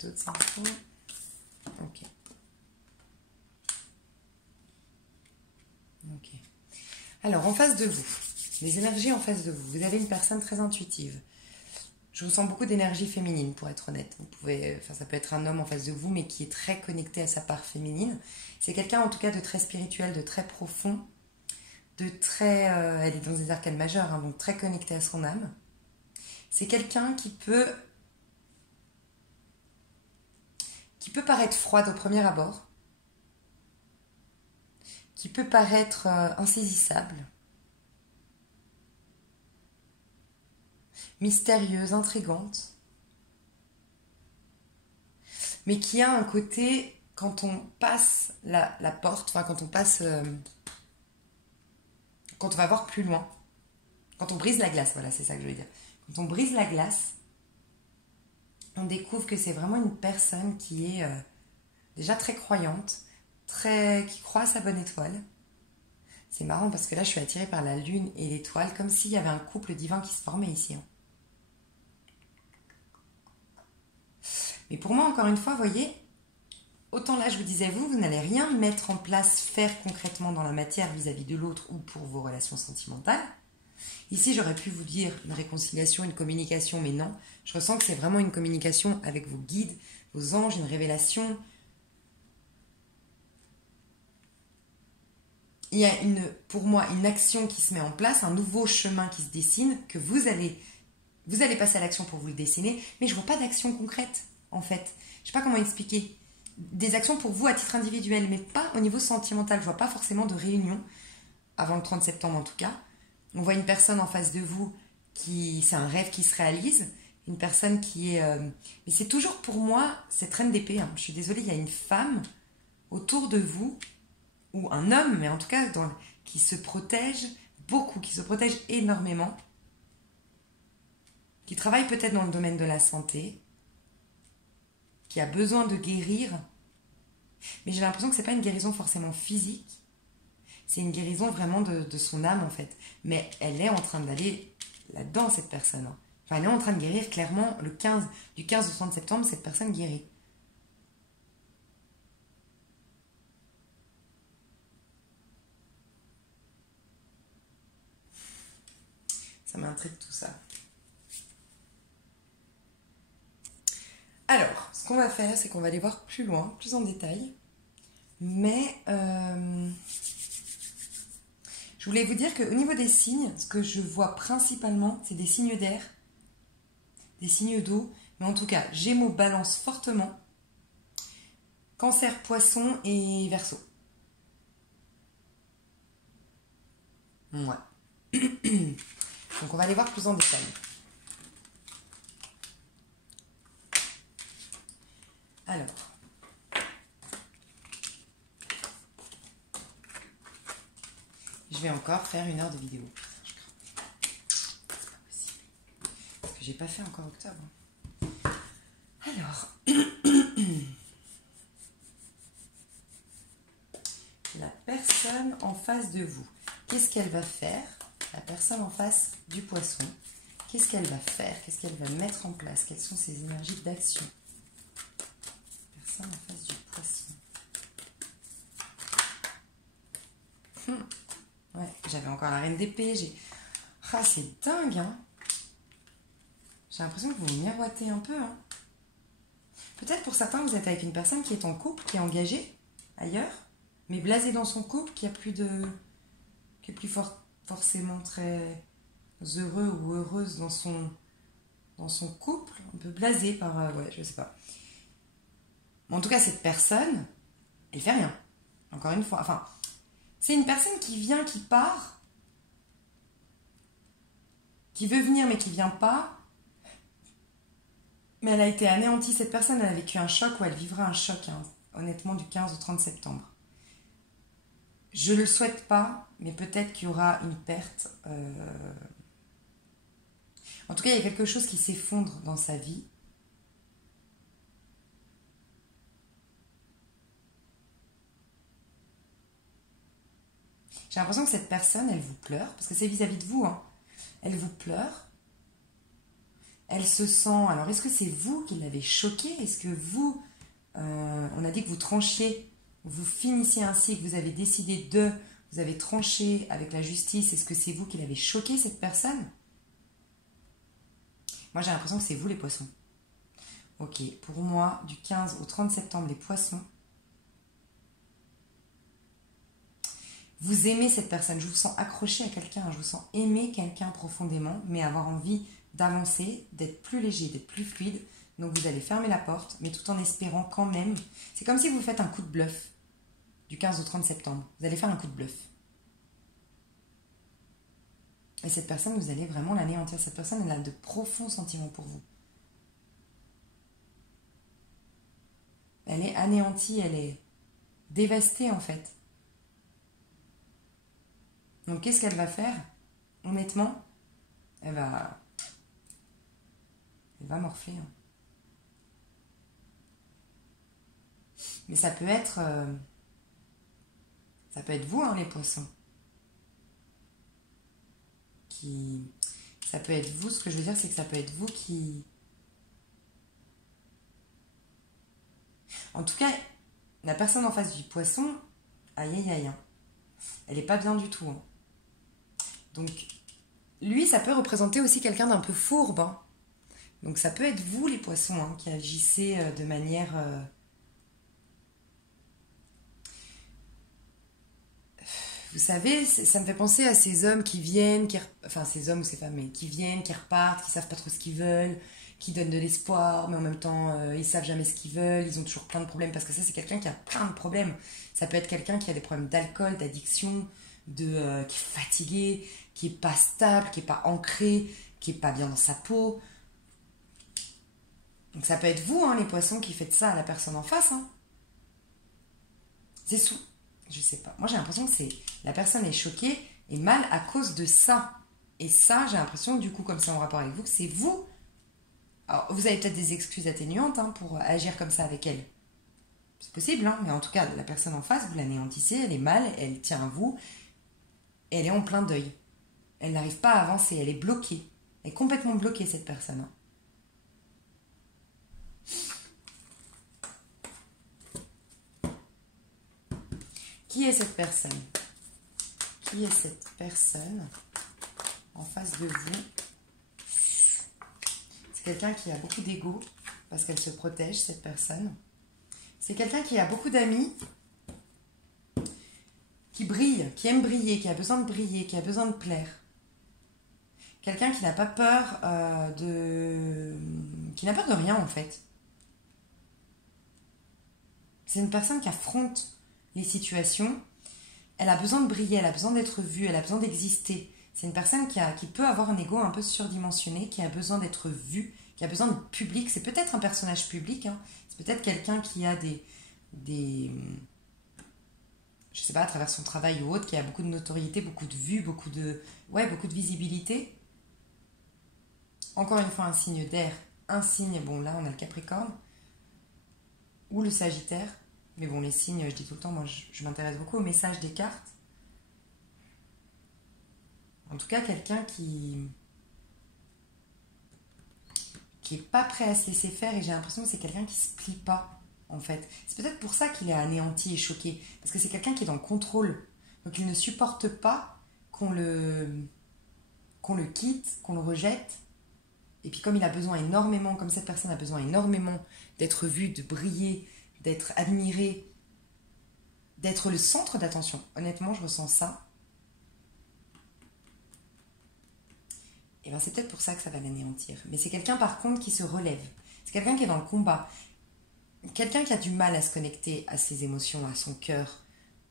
d'autres infos. Ok. Ok. Alors, en face de vous, les énergies en face de vous, vous avez une personne très intuitive. Je ressens beaucoup d'énergie féminine, pour être honnête. Vous pouvez, enfin, ça peut être un homme en face de vous, mais qui est très connecté à sa part féminine. C'est quelqu'un, en tout cas, de très spirituel, de très profond, de très... elle est dans des arcanes majeures, hein, donc très connecté à son âme. C'est quelqu'un qui peut paraître froide au premier abord, qui peut paraître insaisissable, mystérieuse, intrigante, mais qui a un côté, quand on passe la porte, enfin quand on passe, quand on va voir plus loin, quand on brise la glace, voilà, c'est ça que je veux dire. Quand on brise la glace, on découvre que c'est vraiment une personne qui est déjà très croyante, qui croit à sa bonne étoile. C'est marrant parce que là, je suis attirée par la lune et l'étoile, comme s'il y avait un couple divin qui se formait ici. Hein. Mais pour moi, encore une fois, vous voyez, autant là, je vous disais, vous n'allez rien mettre en place, faire concrètement dans la matière vis-à-vis de l'autre ou pour vos relations sentimentales. Ici, j'aurais pu vous dire une réconciliation, une communication, mais non. Je ressens que c'est vraiment une communication avec vos guides, vos anges, une révélation. Il y a pour moi une action qui se met en place, un nouveau chemin qui se dessine, que vous allez passer à l'action pour vous le dessiner, mais je ne vois pas d'action concrète, en fait. Je ne sais pas comment expliquer. Des actions pour vous à titre individuel, mais pas au niveau sentimental. Je ne vois pas forcément de réunion, avant le 30 septembre en tout cas. On voit une personne en face de vous c'est un rêve qui se réalise, une personne qui est... mais c'est toujours pour moi cette reine d'épée. Hein. Je suis désolée, il y a une femme autour de vous, ou un homme, mais en tout cas qui se protège beaucoup, qui se protège énormément, qui travaille peut-être dans le domaine de la santé, qui a besoin de guérir, mais j'ai l'impression que ce n'est pas une guérison forcément physique, c'est une guérison vraiment de son âme en fait. Mais elle est en train d'aller là-dedans, cette personne. Hein. Enfin, elle est en train de guérir clairement du 15 au 30 septembre, cette personne guérit. Ça m'intrigue tout ça. Alors, ce qu'on va faire, c'est qu'on va aller voir plus loin, plus en détail. Mais je voulais vous dire qu'au niveau des signes, ce que je vois principalement, c'est des signes d'air, des signes d'eau. Mais en tout cas, Gémeaux, Balance fortement. Cancer, Poisson et Verseau. Ouais. Donc on va aller voir plus en détail. Alors. Je vais encore faire 1 heure de vidéo. C'est pas possible. Parce que j'ai pas fait encore octobre. Alors. La personne en face de vous. Qu'est-ce qu'elle va faire? La personne en face du Poisson. Qu'est-ce qu'elle va faire? Qu'est-ce qu'elle va mettre en place? Quelles sont ses énergies d'action? Personne en face du Poisson. Ouais, j'avais encore la reine d'épée. Ah, c'est dingue, hein. J'ai l'impression que vous me miroitez un peu, hein. Peut-être pour certains, vous êtes avec une personne qui est en couple, qui est engagée ailleurs, mais blasée dans son couple, qui est plus forcément très heureux ou heureuse dans son couple, un peu blasée par... ouais, je sais pas. Mais en tout cas, cette personne, elle fait rien. Encore une fois, enfin... C'est une personne qui vient, qui part, qui veut venir mais qui vient pas. Mais elle a été anéantie, cette personne, elle a vécu un choc ou elle vivra un choc, hein, honnêtement, du 15 au 30 septembre. Je ne le souhaite pas, mais peut-être qu'il y aura une perte. En tout cas, il y a quelque chose qui s'effondre dans sa vie. J'ai l'impression que cette personne, elle vous pleure, parce que c'est vis-à-vis de vous, hein. Elle vous pleure. Elle se sent... Alors, est-ce que c'est vous qui l'avez choquée? Est-ce que vous... on a dit que vous tranchiez, vous finissiez ainsi, que vous avez décidé de... Vous avez tranché avec la justice. Est-ce que c'est vous qui l'avez choquée, cette personne? Moi, j'ai l'impression que c'est vous, les Poissons. Ok, pour moi, du 15 au 30 septembre, les Poissons... Vous aimez cette personne, je vous sens accroché à quelqu'un, je vous sens aimer quelqu'un profondément, mais avoir envie d'avancer, d'être plus léger, d'être plus fluide. Donc vous allez fermer la porte, mais tout en espérant quand même. C'est comme si vous faites un coup de bluff du 15 au 30 septembre. Vous allez faire un coup de bluff. Et cette personne, vous allez vraiment l'anéantir. Cette personne, elle a de profonds sentiments pour vous. Elle est anéantie, elle est dévastée en fait. Donc qu'est-ce qu'elle va faire? Honnêtement, elle va morfler. Hein. Mais ça peut être vous, hein, les Poissons. Ça peut être vous, ce que je veux dire, c'est que ça peut être vous qui... En tout cas, la personne en face du Poisson, aïe aïe aïe, hein. Elle n'est pas bien du tout. Hein. Donc, lui, ça peut représenter aussi quelqu'un d'un peu fourbe. Hein. Donc, ça peut être vous, les Poissons, hein, qui agissez de manière... Vous savez, ça me fait penser à ces hommes qui viennent, enfin ces hommes ou ces femmes, mais qui viennent, qui repartent, qui savent pas trop ce qu'ils veulent, qui donnent de l'espoir, mais en même temps, ils savent jamais ce qu'ils veulent, ils ont toujours plein de problèmes, parce que ça, c'est quelqu'un qui a plein de problèmes. Ça peut être quelqu'un qui a des problèmes d'alcool, d'addiction, qui est fatigué, qui est pas stable, qui est pas ancré, qui est pas bien dans sa peau. Donc ça peut être vous, hein, les Poissons, qui faites ça à la personne en face. Hein. C'est sous... Je sais pas. Moi, j'ai l'impression que la personne est choquée et mal à cause de ça. Et ça, j'ai l'impression, du coup, comme c'est en rapport avec vous, que c'est vous. Alors, vous avez peut-être des excuses atténuantes hein, pour agir comme ça avec elle. C'est possible, hein, mais en tout cas, la personne en face, vous l'anéantissez, elle est mal, elle tient à vous, et elle est en plein deuil. Elle n'arrive pas à avancer, elle est bloquée. Elle est complètement bloquée, cette personne. Hein. Qui est cette personne? Qui est cette personne en face de vous. C'est quelqu'un qui a beaucoup d'ego parce qu'elle se protège, cette personne. C'est quelqu'un qui a beaucoup d'amis, qui brille, qui aime briller, qui a besoin de briller, qui a besoin de plaire. Quelqu'un qui n'a pas peur qui n'a peur de rien en fait. C'est une personne qui affronte les situations. Elle a besoin de briller, elle a besoin d'être vue, elle a besoin d'exister. C'est une personne qui peut avoir un ego un peu surdimensionné, qui a besoin d'être vue, qui a besoin de public. C'est peut-être un personnage public, hein. C'est peut-être quelqu'un qui a je sais pas, à travers son travail ou autre, qui a beaucoup de notoriété, beaucoup de vues, beaucoup de visibilité. Encore une fois, un signe d'air, un signe, bon là on a le Capricorne, ou le Sagittaire, mais bon les signes, je dis tout le temps, moi je m'intéresse beaucoup au message des cartes. En tout cas, quelqu'un qui est pas prêt à se laisser faire, et j'ai l'impression que c'est quelqu'un qui se plie pas, en fait. C'est peut-être pour ça qu'il est anéanti et choqué, parce que c'est quelqu'un qui est dans le contrôle, donc il ne supporte pas qu'on le quitte, qu'on le rejette. Et puis comme il a besoin énormément, comme cette personne a besoin énormément d'être vue, de briller, d'être admirée, d'être le centre d'attention. Honnêtement, je ressens ça. Et bien c'est peut-être pour ça que ça va l'anéantir. Mais c'est quelqu'un par contre qui se relève. C'est quelqu'un qui est dans le combat. Quelqu'un qui a du mal à se connecter à ses émotions, à son cœur,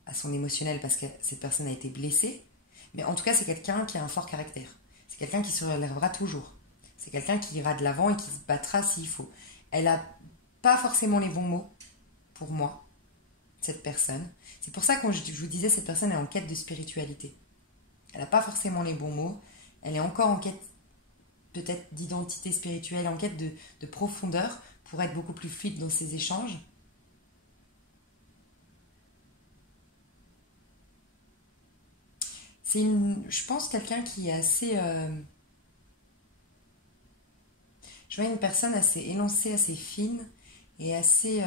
à son émotionnel, parce que cette personne a été blessée. Mais en tout cas, c'est quelqu'un qui a un fort caractère. C'est quelqu'un qui se relèvera toujours. C'est quelqu'un qui ira de l'avant et qui se battra s'il faut. Elle n'a pas forcément les bons mots, pour moi, cette personne. C'est pour ça que je vous disais, cette personne est en quête de spiritualité. Elle n'a pas forcément les bons mots. Elle est encore en quête peut-être d'identité spirituelle, en quête de profondeur, pour être beaucoup plus fluide dans ses échanges. C'est je pense, quelqu'un qui est assez... Je vois une personne assez élancée, assez fine et assez...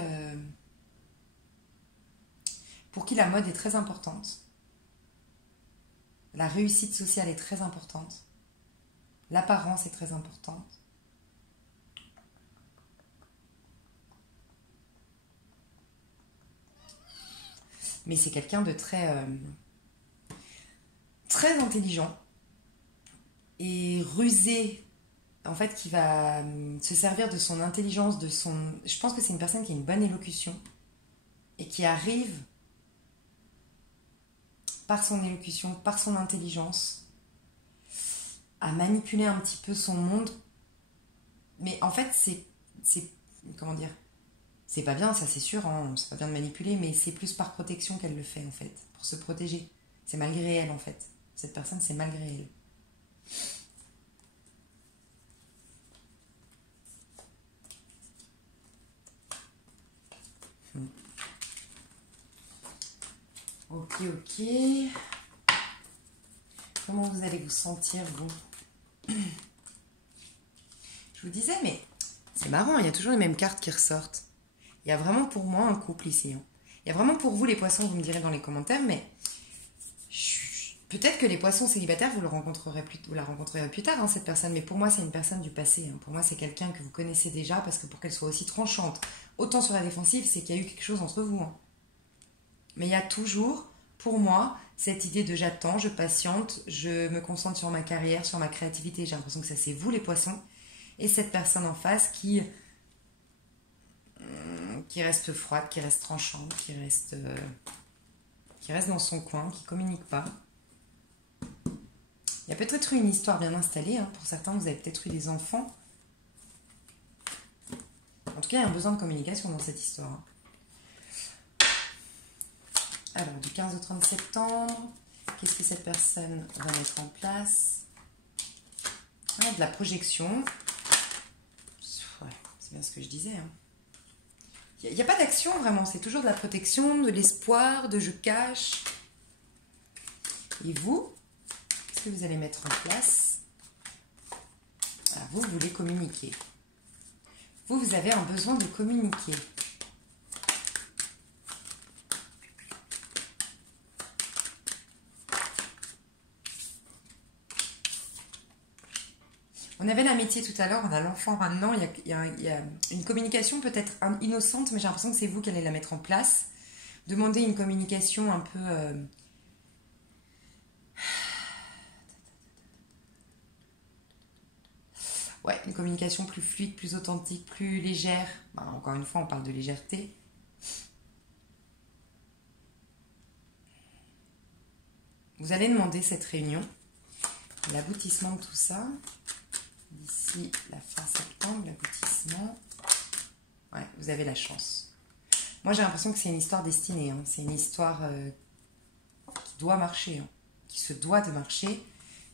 pour qui la mode est très importante. La réussite sociale est très importante. L'apparence est très importante. Mais c'est quelqu'un de très intelligent et rusé, en fait, qui va se servir de son intelligence, je pense que c'est une personne qui a une bonne élocution et qui arrive par son élocution, par son intelligence, à manipuler un petit peu son monde. Mais en fait, c'est comment dire, c'est pas bien, ça c'est sûr, hein, c'est pas bien de manipuler, mais c'est plus par protection qu'elle le fait, en fait, pour se protéger. C'est malgré elle, en fait. Cette personne, c'est malgré elle. Ok. Comment vous allez vous sentir, vous? Je vous disais, mais c'est marrant, il y a toujours les mêmes cartes qui ressortent. Il y a vraiment pour moi un couple ici. Hein. Il y a vraiment pour vous les poissons, vous me direz dans les commentaires, mais peut-être que les poissons célibataires, vous la rencontrerez plus tard, hein, cette personne. Mais pour moi, c'est une personne du passé. Hein. Pour moi, c'est quelqu'un que vous connaissez déjà, parce que pour qu'elle soit aussi tranchante, autant sur la défensive, c'est qu'il y a eu quelque chose entre vous. Hein. Mais il y a toujours, pour moi, cette idée de j'attends, je patiente, je me concentre sur ma carrière, sur ma créativité. J'ai l'impression que ça, c'est vous, les poissons. Et cette personne en face qui reste froide, qui reste tranchante, qui reste dans son coin, qui ne communique pas. Il y a peut-être eu une histoire bien installée. Hein. Pour certains, vous avez peut-être eu des enfants. En tout cas, il y a un besoin de communication dans cette histoire. Hein. Alors, du 15 au 30 septembre, qu'est-ce que cette personne va mettre en place? De la projection. Ouais, c'est bien ce que je disais. Hein. Il n'y a pas d'action vraiment, c'est toujours de la protection, de l'espoir, de je cache. Et vous, qu'est-ce que vous allez mettre en place? Alors vous voulez communiquer. Vous avez un besoin de communiquer. On avait l'amitié tout à l'heure, on a l'enfant maintenant. Il y a une communication peut-être innocente, mais j'ai l'impression que c'est vous qui allez la mettre en place. Demandez une communication un peu... Ouais, une communication plus fluide, plus authentique, plus légère. Ben, encore une fois, on parle de légèreté. Vous allez demander cette réunion, l'aboutissement de tout ça. D'ici la fin septembre, l'aboutissement. Ouais, vous avez la chance. Moi, j'ai l'impression que c'est une histoire destinée. Hein. C'est une histoire qui doit marcher, hein. Qui se doit de marcher.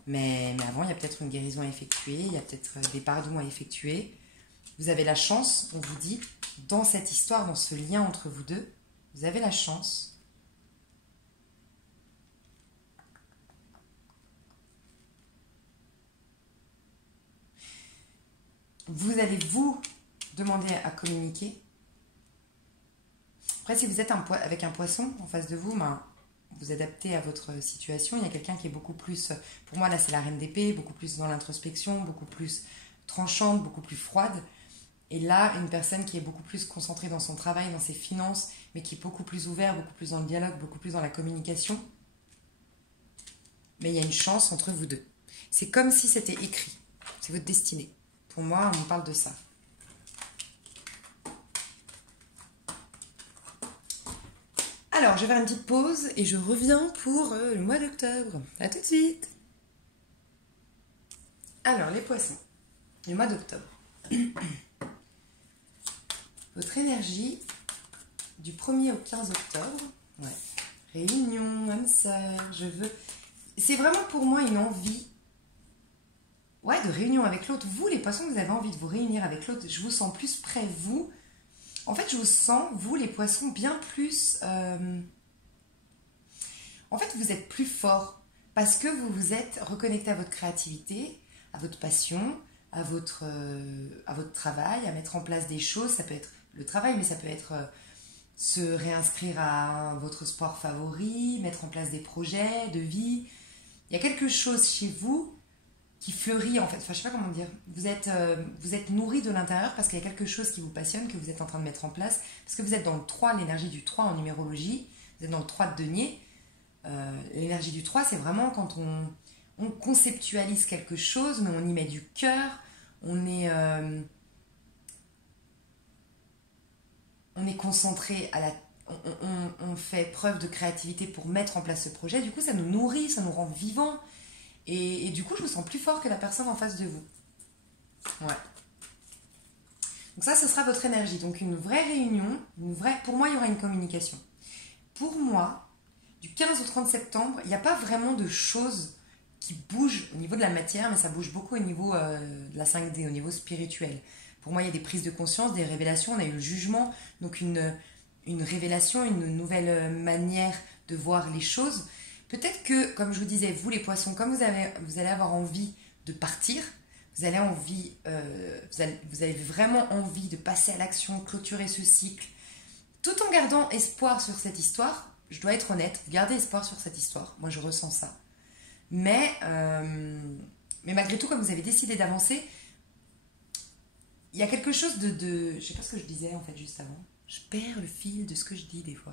Mais avant, il y a peut-être une guérison à effectuer. Il y a peut-être des pardons à effectuer. Vous avez la chance, on vous dit, dans cette histoire, dans ce lien entre vous deux, vous avez la chance. Vous allez vous demander à communiquer. Après, si vous êtes avec un poisson en face de vous, ben, vous adaptez à votre situation. Il y a quelqu'un qui est beaucoup plus, pour moi là c'est la reine d'épée, beaucoup plus dans l'introspection, beaucoup plus tranchante, beaucoup plus froide. Et là, une personne qui est beaucoup plus concentrée dans son travail, dans ses finances, mais qui est beaucoup plus ouvert, beaucoup plus dans le dialogue, beaucoup plus dans la communication. Mais il y a une chance entre vous deux. C'est comme si c'était écrit. C'est votre destinée. Pour moi, on parle de ça. Alors, je vais faire une petite pause et je reviens pour le mois d'octobre. À tout de suite. Alors, les poissons. Le mois d'octobre. Votre énergie du 1er au 15 octobre. Ouais. Réunion, âme sœur, je veux... C'est vraiment pour moi une envie... Ouais, de réunion avec l'autre. Vous, les poissons, vous avez envie de vous réunir avec l'autre. Je vous sens plus près, vous. En fait, je vous sens, vous, les poissons, bien plus... En fait, vous êtes plus fort parce que vous vous êtes reconnecté à votre créativité, à votre passion, à votre travail, à mettre en place des choses. Ça peut être le travail, mais ça peut être se réinscrire à votre sport favori, mettre en place des projets de vie. Il y a quelque chose chez vous qui fleurit en fait, enfin je sais pas comment dire, vous êtes nourri de l'intérieur parce qu'il y a quelque chose qui vous passionne, que vous êtes en train de mettre en place, parce que vous êtes dans le 3, l'énergie du 3 en numérologie, vous êtes dans le 3 de denier, l'énergie du 3 c'est vraiment quand on conceptualise quelque chose, mais on y met du cœur, on est concentré à la... On fait preuve de créativité pour mettre en place ce projet, du coup ça nous nourrit, ça nous rend vivants. Et du coup, je me sens plus fort que la personne en face de vous. Ouais. Donc ça, ce sera votre énergie. Donc une vraie réunion, pour moi, il y aura une communication. Pour moi, du 15 au 30 septembre, il n'y a pas vraiment de choses qui bougent au niveau de la matière, mais ça bouge beaucoup au niveau de la 5D, au niveau spirituel. Pour moi, il y a des prises de conscience, des révélations. On a eu le jugement, donc une révélation, une nouvelle manière de voir les choses. Peut-être que, comme je vous disais, vous les poissons, comme vous allez avoir envie de partir, vous allez vraiment envie de passer à l'action, clôturer ce cycle, tout en gardant espoir sur cette histoire. Je dois être honnête, gardez espoir sur cette histoire. Moi, je ressens ça. Mais malgré tout, comme vous avez décidé d'avancer, il y a quelque chose de... Je sais pas ce que je disais en fait juste avant. Je perds le fil de ce que je dis des fois.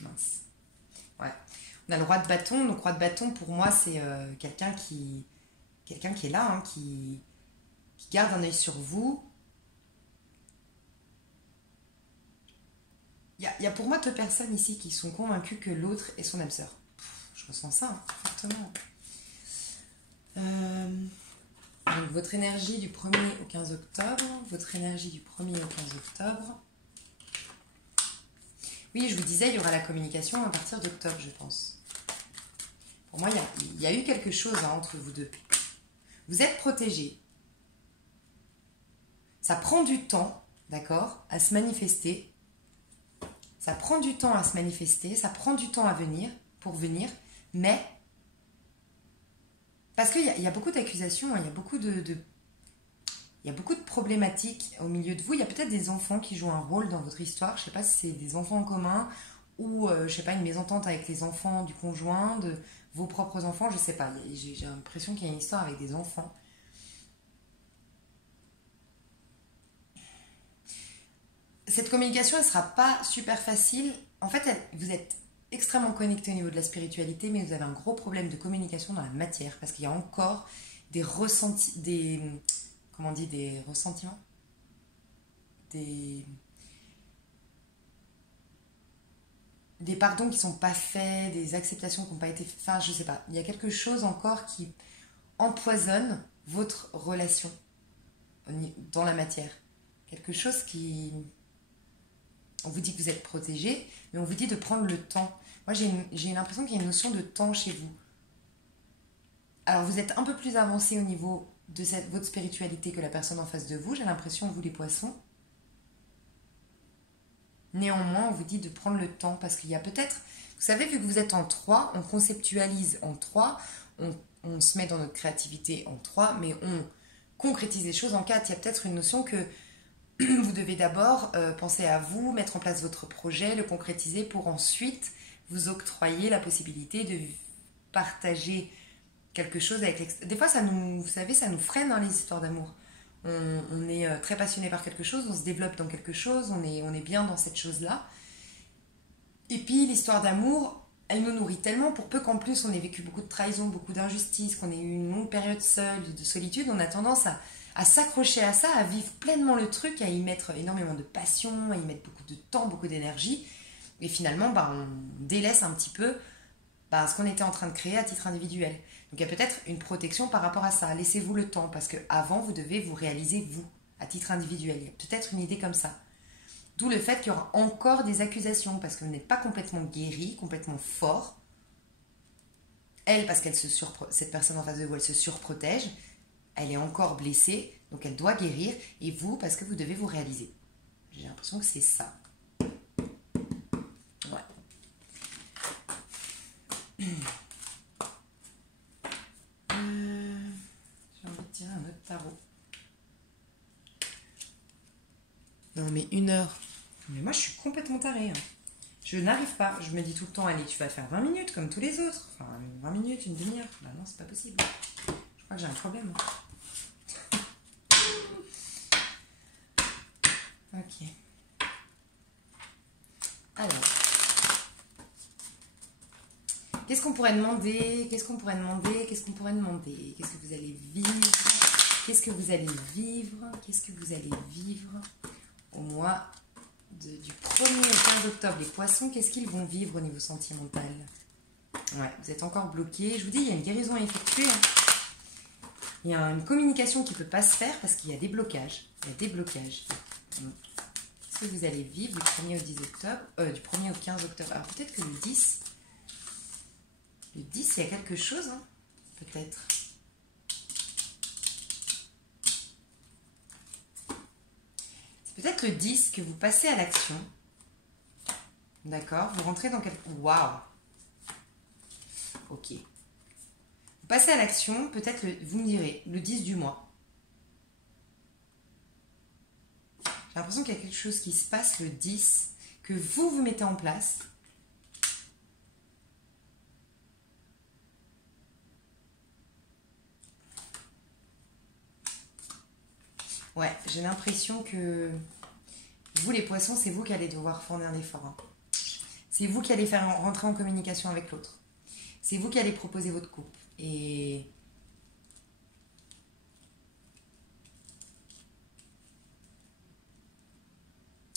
Mince. Ouais. On a le roi de bâton. Donc roi de bâton pour moi c'est quelqu'un qui est là, hein, qui garde un œil sur vous. Il y a pour moi deux personnes ici qui sont convaincues que l'autre est son âme sœur. Je ressens ça hein, fortement. Donc votre énergie du 1er au 15 octobre. Votre énergie du 1er au 15 octobre. Oui, je vous disais, il y aura la communication à partir d'octobre, je pense. Pour moi, il y a eu quelque chose hein, entre vous deux. Vous êtes protégés. Ça prend du temps, d'accord, à se manifester. Ça prend du temps à se manifester, ça prend du temps pour venir, mais... Parce qu'il y a beaucoup d'accusations, hein, il y a beaucoup de problématiques au milieu de vous. Il y a peut-être des enfants qui jouent un rôle dans votre histoire. Je ne sais pas si c'est des enfants en commun ou, je sais pas, une mésentente avec les enfants du conjoint, de vos propres enfants. Je ne sais pas. J'ai l'impression qu'il y a une histoire avec des enfants. cette communication, elle ne sera pas super facile. En fait, vous êtes extrêmement connecté au niveau de la spiritualité, mais vous avez un gros problème de communication dans la matière, parce qu'il y a encore des ressentis, comment on dit, des ressentiments, des pardons qui sont pas faits, des acceptations qui n'ont pas été faites. Enfin, je sais pas. Il y a quelque chose encore qui empoisonne votre relation dans la matière. Quelque chose qui... On vous dit que vous êtes protégé, mais on vous dit de prendre le temps. Moi, j'ai l'impression qu'il y a une notion de temps chez vous. Alors, vous êtes un peu plus avancé au niveau de votre spiritualité que la personne en face de vous. J'ai l'impression, vous les poissons. Néanmoins, on vous dit de prendre le temps parce qu'il y a peut-être... Vous savez, vu que vous êtes en 3, on conceptualise en 3, on se met dans notre créativité en 3, mais on concrétise les choses en 4. Il y a peut-être une notion que vous devez d'abord penser à vous, mettre en place votre projet, le concrétiser pour ensuite vous octroyer la possibilité de partager quelque chose avec l'extérieur. Des fois, vous savez, ça nous freine dans les histoires d'amour. On est très passionné par quelque chose, on se développe dans quelque chose, on est bien dans cette chose-là. Et puis l'histoire d'amour, elle nous nourrit tellement, pour peu qu'en plus on ait vécu beaucoup de trahison, beaucoup d'injustice, qu'on ait eu une longue période seule, de solitude, on a tendance à s'accrocher à ça, à vivre pleinement le truc, à y mettre énormément de passion, à y mettre beaucoup de temps, beaucoup d'énergie. Et finalement, on délaisse un petit peu ce qu'on était en train de créer à titre individuel. Donc il y a peut-être une protection par rapport à ça. Laissez-vous le temps, parce qu'avant, vous devez vous réaliser, vous, à titre individuel. Il y a peut-être une idée comme ça. D'où le fait qu'il y aura encore des accusations, parce que vous n'êtes pas complètement guéri, complètement fort. Elle, parce cette personne en face de vous, elle se surprotège. Elle est encore blessée, donc elle doit guérir. Et vous, parce que vous devez vous réaliser. J'ai l'impression que c'est ça. Ouais. J'ai envie de tirer un autre tarot. Non mais 1 heure. Mais moi je suis complètement tarée. Je n'arrive pas. Je me dis tout le temps, allez, tu vas faire 20 minutes comme tous les autres. Enfin, 20 minutes, une demi-heure. Bah non, c'est pas possible. Je crois que j'ai un problème. Ok. Alors. Qu'est-ce qu'on pourrait demander? Qu'est-ce que vous allez vivre? Qu'est-ce que vous allez vivre au mois du 1er au 15 octobre? Les poissons, qu'est-ce qu'ils vont vivre au niveau sentimental? Ouais, vous êtes encore bloqués. Je vous dis, il y a une guérison à effectuer. Il y a une communication qui ne peut pas se faire parce qu'il y a des blocages. Qu'est-ce que vous allez vivre du 1er au 10 octobre du 1er au 15 octobre? Alors peut-être que le 10, il y a quelque chose, hein, peut-être. C'est peut-être le 10 que vous passez à l'action. D'accord? Vous rentrez dans quelque... Waouh! Ok. Vous passez à l'action, peut-être, vous me direz, le 10 du mois. J'ai l'impression qu'il y a quelque chose qui se passe le 10, que vous mettez en place. Ouais, j'ai l'impression que vous, les poissons, c'est vous qui allez devoir fournir l'effort. Hein. C'est vous qui allez faire rentrer en communication avec l'autre. C'est vous qui allez proposer votre couple. Et...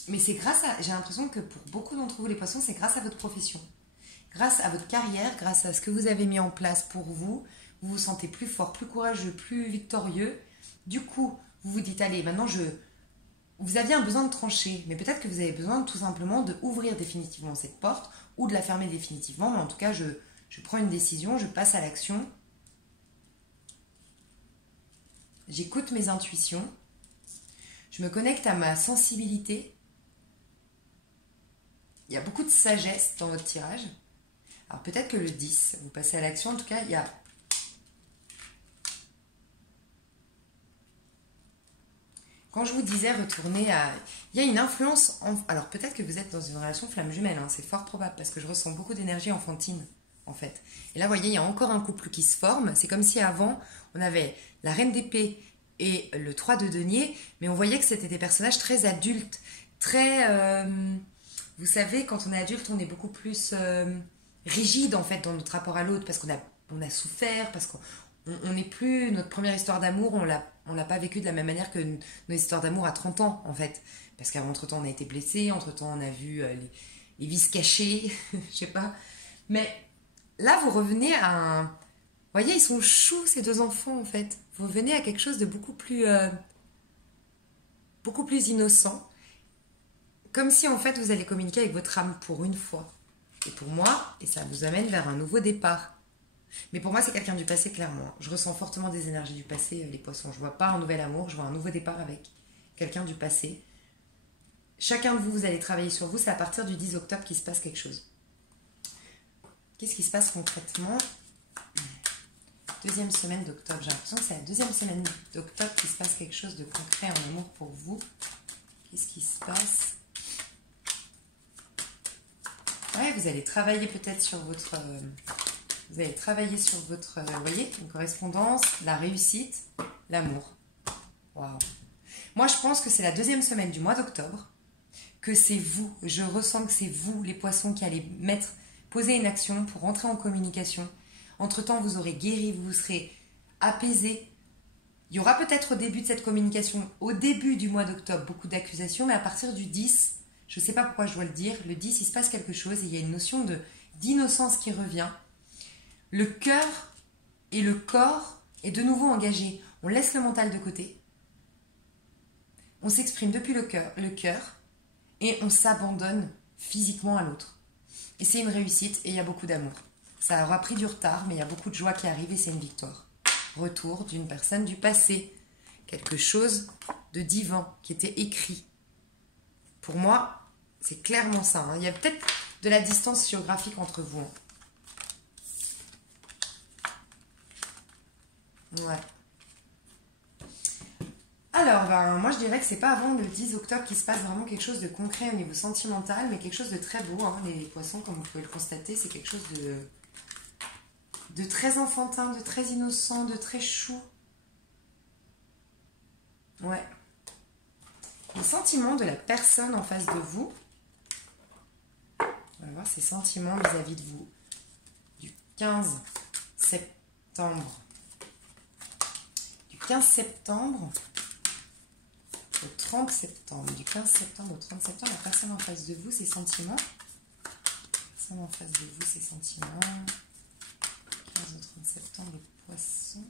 Mais c'est grâce à... J'ai l'impression que pour beaucoup d'entre vous, les poissons, c'est grâce à votre profession. Grâce à votre carrière, grâce à ce que vous avez mis en place pour vous, vous vous sentez plus fort, plus courageux, plus victorieux. Du coup, vous vous dites, allez, maintenant vous aviez un besoin de trancher, mais peut-être que vous avez besoin tout simplement d'ouvrir définitivement cette porte ou de la fermer définitivement. Mais en tout cas, je prends une décision, je passe à l'action. J'écoute mes intuitions. Je me connecte à ma sensibilité. Il y a beaucoup de sagesse dans votre tirage. Alors peut-être que le 10, vous passez à l'action. En tout cas, il y a... Quand je vous disais retourner à... Il y a une influence... Alors peut-être que vous êtes dans une relation flamme jumelle, hein, c'est fort probable, parce que je ressens beaucoup d'énergie enfantine, en fait. Et là, vous voyez, il y a encore un couple qui se forme. C'est comme si avant, on avait la reine d'épée et le 3 de denier, mais on voyait que c'était des personnages très adultes, très... vous savez, quand on est adulte, on est beaucoup plus rigide en fait dans notre rapport à l'autre parce qu'on a souffert, parce qu'on n'est plus... Notre première histoire d'amour, on l'a pas vécue de la même manière que nos histoires d'amour à 30 ans en fait. Parce qu'entre-temps, on a été blessé, entre-temps, on a vu les vices cachés, je sais pas. Mais là, vous revenez à un... Vous voyez, ils sont choux, ces deux enfants, en fait. Vous revenez à quelque chose de beaucoup plus innocent. Comme si, en fait, vous allez communiquer avec votre âme pour une fois. Et pour moi, et ça vous amène vers un nouveau départ. Mais pour moi, c'est quelqu'un du passé, clairement. Je ressens fortement des énergies du passé, les poissons. Je vois pas un nouvel amour, je vois un nouveau départ avec quelqu'un du passé. Chacun de vous, vous allez travailler sur vous. C'est à partir du 10 octobre qu'il se passe quelque chose. Qu'est-ce qui se passe concrètement? Deuxième semaine d'octobre. J'ai l'impression que c'est la deuxième semaine d'octobre qu'il se passe quelque chose de concret en amour pour vous. Qu'est-ce qui se passe? Ouais, vous allez travailler peut-être sur votre... vous allez travailler sur votre... vous voyez, une correspondance, la réussite, l'amour. Waouh. Moi, je pense que c'est la deuxième semaine du mois d'octobre, que c'est vous, je ressens que c'est vous, les poissons, qui allez poser une action pour rentrer en communication. Entre-temps, vous aurez guéri, vous serez apaisé. Il y aura peut-être au début de cette communication, au début du mois d'octobre, beaucoup d'accusations, mais à partir du 10, je ne sais pas pourquoi je dois le dire, le 10, il se passe quelque chose, et il y a une notion d'innocence qui revient. Le cœur et le corps est de nouveau engagé. On laisse le mental de côté. On s'exprime depuis le cœur, et on s'abandonne physiquement à l'autre. Et c'est une réussite et il y a beaucoup d'amour. Ça aura pris du retard, mais il y a beaucoup de joie qui arrive et c'est une victoire. Retour d'une personne du passé. Quelque chose de divin qui était écrit. Pour moi, c'est clairement ça. Il y a peut-être de la distance géographique entre vous. Ouais. Alors, moi je dirais que c'est pas avant le 10 octobre qu'il se passe vraiment quelque chose de concret au niveau sentimental, mais quelque chose de très beau. Les poissons, comme vous pouvez le constater, c'est quelque chose de très enfantin, de très innocent, de très chou. Ouais. Les sentiments de la personne en face de vous. On va voir ses sentiments vis-à-vis de vous. Du 15 septembre. Du 15 septembre au 30 septembre. Du 15 septembre au 30 septembre, la personne en face de vous, ses sentiments. La personne en face de vous, ses sentiments. 15 au 30 septembre, le poisson.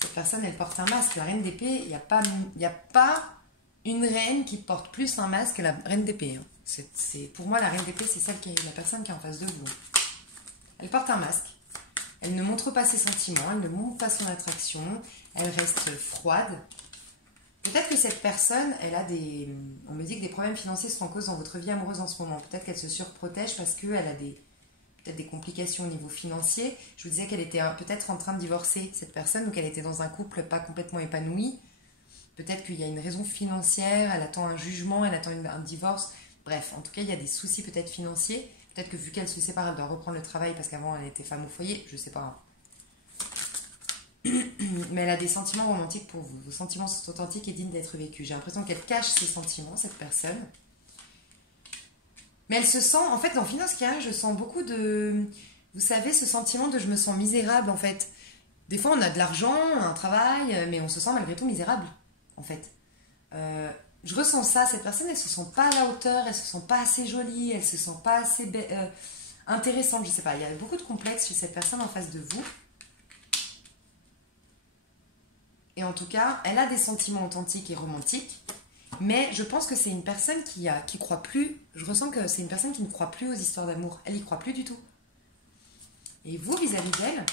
Cette personne, elle porte un masque. La reine d'épée, il n'y a pas une reine qui porte plus un masque que la reine d'épée. Pour moi, la reine d'épée, c'est la personne qui est en face de vous. Elle porte un masque. Elle ne montre pas ses sentiments. Elle ne montre pas son attraction. Elle reste froide. Peut-être que cette personne, elle a des... On me dit que des problèmes financiers sont en cause dans votre vie amoureuse en ce moment. Peut-être qu'elle se surprotège parce qu'elle a peut-être des complications au niveau financier. Je vous disais qu'elle était peut-être en train de divorcer, cette personne. Donc elle était dans un couple pas complètement épanoui. Peut-être qu'il y a une raison financière. Elle attend un jugement. Elle attend un divorce. Bref, en tout cas, il y a des soucis peut-être financiers. Peut-être que vu qu'elle se sépare, elle doit reprendre le travail parce qu'avant, elle était femme au foyer. Je sais pas. Mais elle a des sentiments romantiques pour vous. Vos sentiments sont authentiques et dignes d'être vécus. J'ai l'impression qu'elle cache ses sentiments, cette personne. Mais elle se sent, en fait, dans Financière, je sens beaucoup de... Vous savez, ce sentiment de je me sens misérable, en fait. Des fois, on a de l'argent, un travail, mais on se sent malgré tout misérable, en fait. Je ressens ça. Cette personne, elle se sent pas à la hauteur, elle se sent pas assez jolie, elle se sent pas assez intéressante, je sais pas. Il y a beaucoup de complexes chez cette personne en face de vous. Et en tout cas, elle a des sentiments authentiques et romantiques. Mais je pense que c'est une personne qui croit plus. Je ressens que c'est une personne qui ne croit plus aux histoires d'amour. Elle y croit plus du tout. Et vous, vis-à-vis d'elle,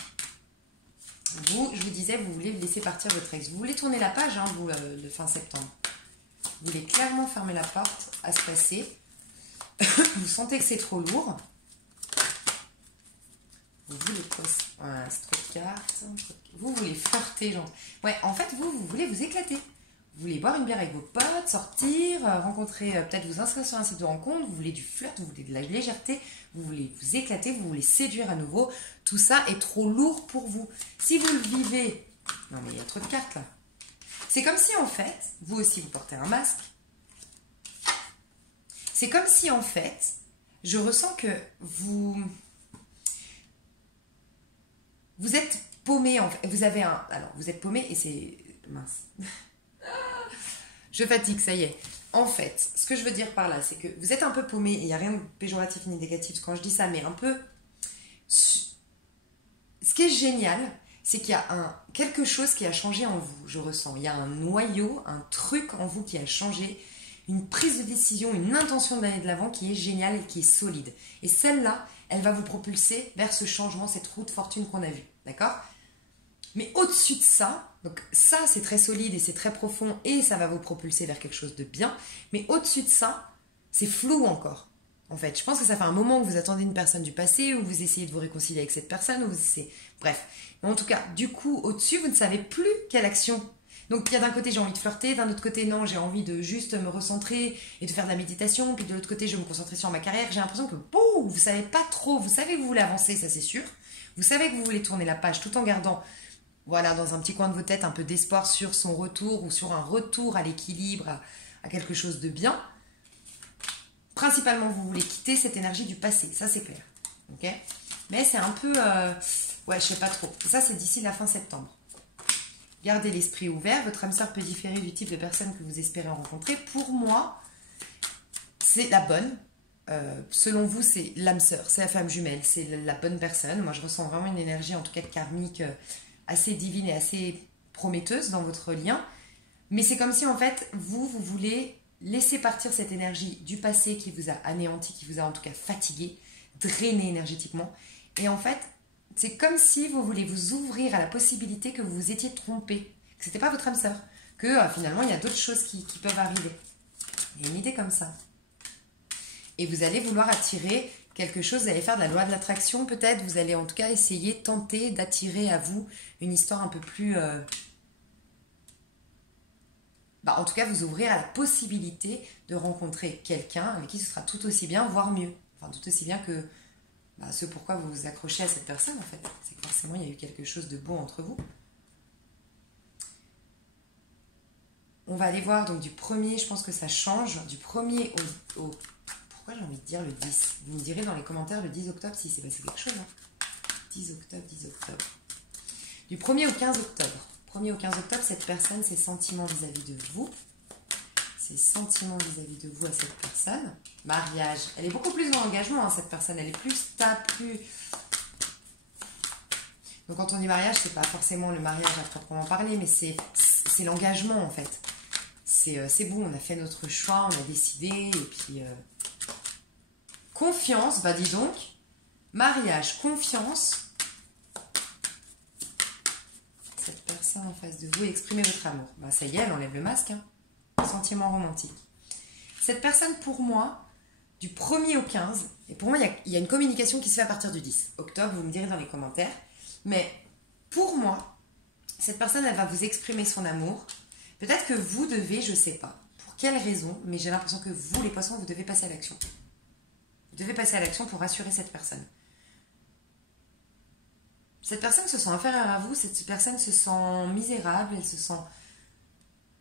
je vous disais, vous voulez laisser partir votre ex. Vous voulez tourner la page, vous, le fin septembre. Vous voulez clairement fermer la porte à se passer. Vous sentez que c'est trop lourd. Vous voulez quoi? Voilà, c'est trop de cartes. Vous voulez flirter, genre. Ouais, en fait, vous voulez vous éclater. Vous voulez boire une bière avec vos potes, sortir, rencontrer, peut-être vous inscrire sur un site de rencontre, vous voulez du flirt, vous voulez de la légèreté, vous voulez vous éclater, vous voulez séduire à nouveau. Tout ça est trop lourd pour vous. Si vous le vivez... Non mais il y a trop de cartes là. C'est comme si en fait, vous aussi vous portez un masque. C'est comme si en fait, je ressens que vous êtes paumé. Vous avez un... Alors, vous êtes paumé et c'est... Mince. Je fatigue, ça y est. En fait, ce que je veux dire par là, c'est que vous êtes un peu paumé, et il n'y a rien de péjoratif ni négatif quand je dis ça, mais un peu... Ce qui est génial, c'est qu'il y a quelque chose qui a changé en vous, je ressens. Il y a un noyau, un truc en vous qui a changé, une prise de décision, une intention d'aller de l'avant qui est géniale et qui est solide. Et celle-là, elle va vous propulser vers ce changement, cette roue de fortune qu'on a vue. D'accord ? Mais au-dessus de ça, donc ça c'est très solide et c'est très profond et ça va vous propulser vers quelque chose de bien. Mais au-dessus de ça, c'est flou encore. En fait, je pense que ça fait un moment que vous attendez une personne du passé ou vous essayez de vous réconcilier avec cette personne ou vous essayez... Bref. Mais en tout cas, du coup, au-dessus, vous ne savez plus quelle action. Donc il y a d'un côté j'ai envie de flirter, d'un autre côté non, j'ai envie de juste me recentrer et de faire de la méditation, puis de l'autre côté je vais me concentrer sur ma carrière. J'ai l'impression que vous savez pas trop, vous savez que vous voulez avancer, ça c'est sûr. Vous savez que vous voulez tourner la page tout en gardant... Voilà, dans un petit coin de vos têtes, un peu d'espoir sur son retour ou sur un retour à l'équilibre, à quelque chose de bien. Principalement, vous voulez quitter cette énergie du passé, ça c'est clair. Ok ? Mais c'est un peu... ouais, je sais pas trop. Ça, c'est d'ici la fin septembre. Gardez l'esprit ouvert. Votre âme sœur peut différer du type de personne que vous espérez rencontrer. Pour moi, c'est la bonne. Selon vous, c'est l'âme sœur, c'est la femme jumelle, c'est la bonne personne. Moi, je ressens vraiment une énergie, en tout cas karmique, assez divine et assez prometteuse dans votre lien. Mais c'est comme si, en fait, vous voulez laisser partir cette énergie du passé qui vous a anéanti, qui vous a en tout cas fatigué, drainé énergétiquement. Et en fait, c'est comme si vous voulez vous ouvrir à la possibilité que vous vous étiez trompé, que c'était pas votre âme sœur, que finalement, il y a d'autres choses qui peuvent arriver. Il y a une idée comme ça. Et vous allez vouloir attirer quelque chose, vous allez faire de la loi de l'attraction peut-être, vous allez en tout cas essayer, tenter d'attirer à vous une histoire un peu plus... en tout cas, vous ouvrir à la possibilité de rencontrer quelqu'un avec qui ce sera tout aussi bien, voire mieux. Enfin, tout aussi bien que ce pourquoi vous vous accrochez à cette personne, en fait. C'est que forcément, il y a eu quelque chose de beau entre vous. On va aller voir, donc, du premier, je pense que ça change, du premier au pourquoi j'ai envie de dire le 10 ? Vous me direz dans les commentaires le 10 octobre si c'est passé quelque chose. 10 octobre. Du 1er au 15 octobre. 1er au 15 octobre, cette personne, ses sentiments vis-à-vis de vous. Ses sentiments vis-à-vis de vous à cette personne. Mariage. Elle est beaucoup plus dans l'engagement, cette personne. Elle est plus stable, plus... Donc quand on dit mariage, c'est pas forcément le mariage à proprement parler, mais c'est l'engagement, en fait. C'est bon, on a fait notre choix, on a décidé, et puis... Confiance, dis donc. Mariage, confiance. Cette personne en face de vous, exprimez votre amour. Ça y est, elle enlève le masque. Sentiment romantique. Cette personne, pour moi, du 1er au 15, et pour moi, il y a une communication qui se fait à partir du 10 octobre, vous me direz dans les commentaires. Mais pour moi, cette personne, elle va vous exprimer son amour. Peut-être que vous devez, je ne sais pas, pour quelle raison, mais j'ai l'impression que vous, les poissons, vous devez passer à l'action. Vous devez passer à l'action pour rassurer cette personne. Cette personne se sent inférieure à vous, cette personne se sent misérable, elle se sent...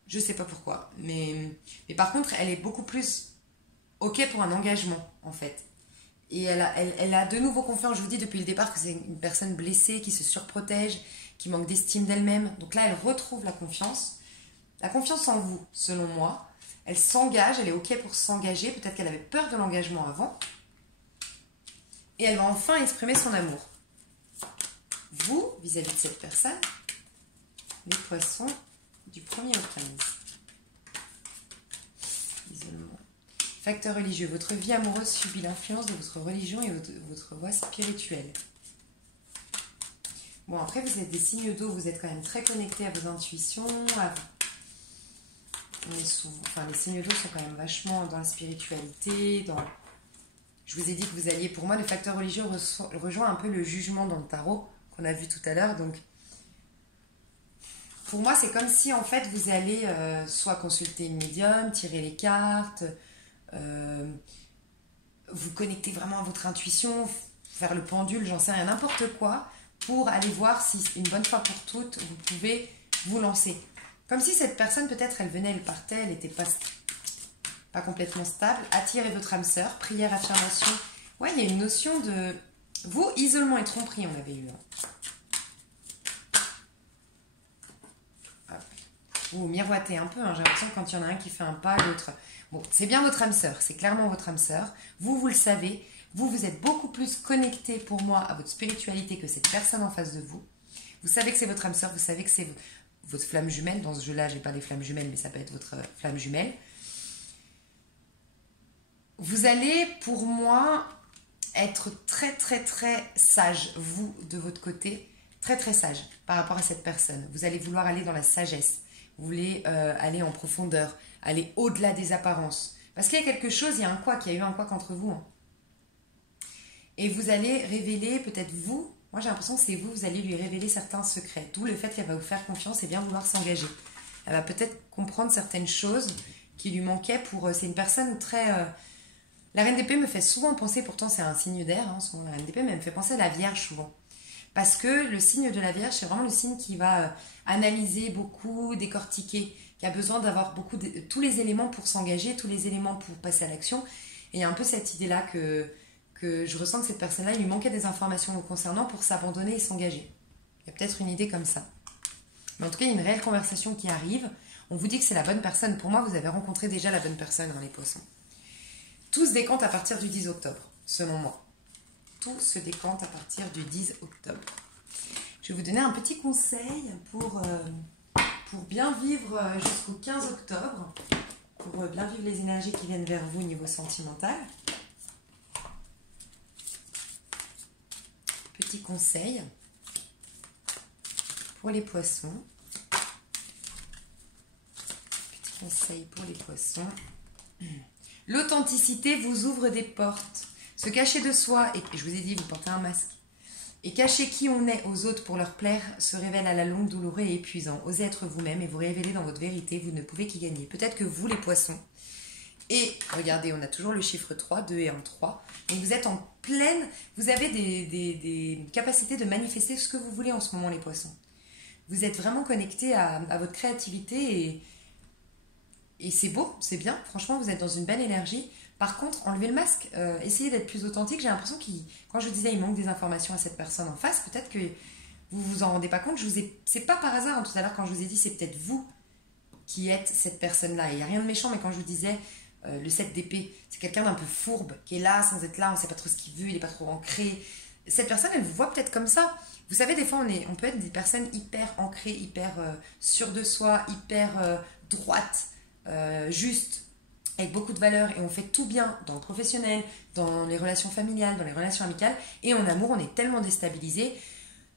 Je ne sais pas pourquoi, mais par contre, elle est beaucoup plus OK pour un engagement, en fait. Et elle a de nouveau confiance, je vous dis depuis le départ que c'est une personne blessée, qui se surprotège, qui manque d'estime d'elle-même. Donc là, elle retrouve la confiance en vous, selon moi. Elle s'engage, elle est OK pour s'engager, peut-être qu'elle avait peur de l'engagement avant. Et elle va enfin exprimer son amour. Vous, vis-à-vis de cette personne, les poissons, du 1er au 15. Isolement. Facteur religieux. Votre vie amoureuse subit l'influence de votre religion et votre voie spirituelle. Bon, après, vous êtes des signes d'eau, vous êtes quand même très connectés à vos intuitions. Les signes d'eau sont quand même vachement dans la spiritualité, Je vous ai dit que vous alliez... Pour moi, le facteur religieux rejoint un peu le jugement dans le tarot qu'on a vu tout à l'heure. Donc, pour moi, c'est comme si en fait vous allez soit consulter une médium, tirer les cartes, vous connecter vraiment à votre intuition, faire le pendule, j'en sais rien, n'importe quoi, pour aller voir si une bonne fois pour toutes vous pouvez vous lancer. Comme si cette personne, peut-être, elle venait, elle partait, elle n'était pas complètement stable. Attirez votre âme sœur, prière, affirmation. Ouais, il y a une notion de... Vous, isolement et tromperie, on avait eu. Vous miroitez un peu, hein. J'ai l'impression que quand il y en a un qui fait un pas, l'autre... Bon, c'est bien votre âme sœur, c'est clairement votre âme sœur. Vous le savez, vous êtes beaucoup plus connecté pour moi à votre spiritualité que cette personne en face de vous. Vous savez que c'est votre âme sœur, vous savez que c'est votre flamme jumelle. Dans ce jeu-là, j'ai pas des flammes jumelles, mais ça peut être votre flamme jumelle. Vous allez, pour moi, être très, très, très sage, vous, de votre côté, très, très sage par rapport à cette personne. Vous allez vouloir aller dans la sagesse. Vous voulez aller en profondeur, aller au-delà des apparences. Parce qu'il y a quelque chose, il y a eu un couac entre vous. Hein. Et vous allez révéler, peut-être vous, moi j'ai l'impression que c'est vous allez lui révéler certains secrets. D'où le fait qu'elle va vous faire confiance et bien vouloir s'engager. Elle va peut-être comprendre certaines choses qui lui manquaient pour... C'est une personne très... La reine d'épée me fait souvent penser, pourtant c'est un signe d'air, hein, souvent la reine d'épée, mais elle me fait penser à la Vierge souvent. Parce que le signe de la Vierge, c'est vraiment le signe qui va analyser beaucoup, décortiquer, qui a besoin d'avoir tous les éléments pour s'engager, tous les éléments pour passer à l'action. Et il y a un peu cette idée-là que je ressens que cette personne-là, il lui manquait des informations le concernant pour s'abandonner et s'engager. Il y a peut-être une idée comme ça. Mais en tout cas, il y a une réelle conversation qui arrive. On vous dit que c'est la bonne personne. Pour moi, vous avez rencontré déjà la bonne personne, hein, les poissons. Tout se décante à partir du 10 octobre, selon moi. Tout se décante à partir du 10 octobre. Je vais vous donner un petit conseil pour bien vivre jusqu'au 15 octobre, pour bien vivre les énergies qui viennent vers vous au niveau sentimental. Petit conseil pour les poissons. Petit conseil pour les poissons. L'authenticité vous ouvre des portes. Se cacher de soi, et je vous ai dit, vous portez un masque, et cacher qui on est aux autres pour leur plaire se révèle à la longue douloureux et épuisant. Osez être vous-même et vous révéler dans votre vérité, vous ne pouvez qu'y gagner. Peut-être que vous, les poissons, et regardez, on a toujours le chiffre 3, 2 et 1, 3, donc vous êtes en pleine, vous avez des capacités de manifester ce que vous voulez en ce moment, les poissons. Vous êtes vraiment connectés à votre créativité et c'est beau, c'est bien, franchement, vous êtes dans une belle énergie. Par contre, enlevez le masque, essayez d'être plus authentique. J'ai l'impression quand je vous disais il manque des informations à cette personne en face, peut-être que vous vous en rendez pas compte. C'est pas par hasard, hein, tout à l'heure quand je vous ai dit c'est peut-être vous qui êtes cette personne-là. Il n'y a rien de méchant, mais quand je vous disais le 7 d'épée, c'est quelqu'un d'un peu fourbe, qui est là sans être là, on ne sait pas trop ce qu'il veut, il n'est pas trop ancré. Cette personne, elle vous voit peut-être comme ça. Vous savez, des fois, on peut être des personnes hyper ancrées, hyper sûres de soi, hyper droites, justes, avec beaucoup de valeurs, et on fait tout bien dans le professionnel, dans les relations familiales, dans les relations amicales, et en amour, on est tellement déstabilisé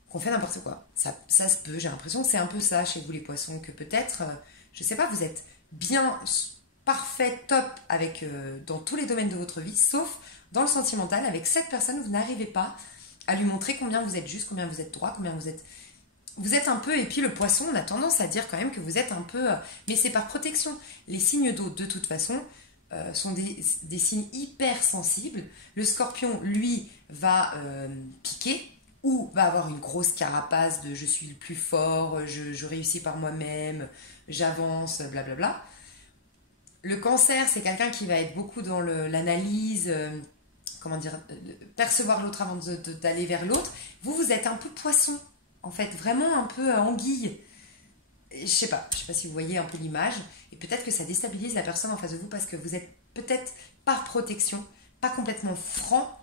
qu'on fait n'importe quoi. Ça se peut, j'ai l'impression que c'est un peu ça chez vous les poissons, que peut-être, je sais pas, vous êtes bien parfait, top, dans tous les domaines de votre vie, sauf dans le sentimental. Avec cette personne, vous n'arrivez pas à lui montrer combien vous êtes juste, combien vous êtes droit, combien vous êtes un peu, et puis le poisson, on a tendance à dire quand même que vous êtes un peu, mais c'est par protection. Les signes d'eau, de toute façon, sont des signes hyper sensibles. Le scorpion, lui, va piquer, ou va avoir une grosse carapace de je suis le plus fort, je réussis par moi-même, j'avance, blablabla. Le cancer, c'est quelqu'un qui va être beaucoup dans l'analyse, percevoir l'autre avant d'aller vers l'autre. Vous êtes un peu poisson, en fait, vraiment un peu anguille. Je sais pas si vous voyez un peu l'image, et peut-être que ça déstabilise la personne en face de vous parce que vous êtes peut-être par protection, pas complètement franc,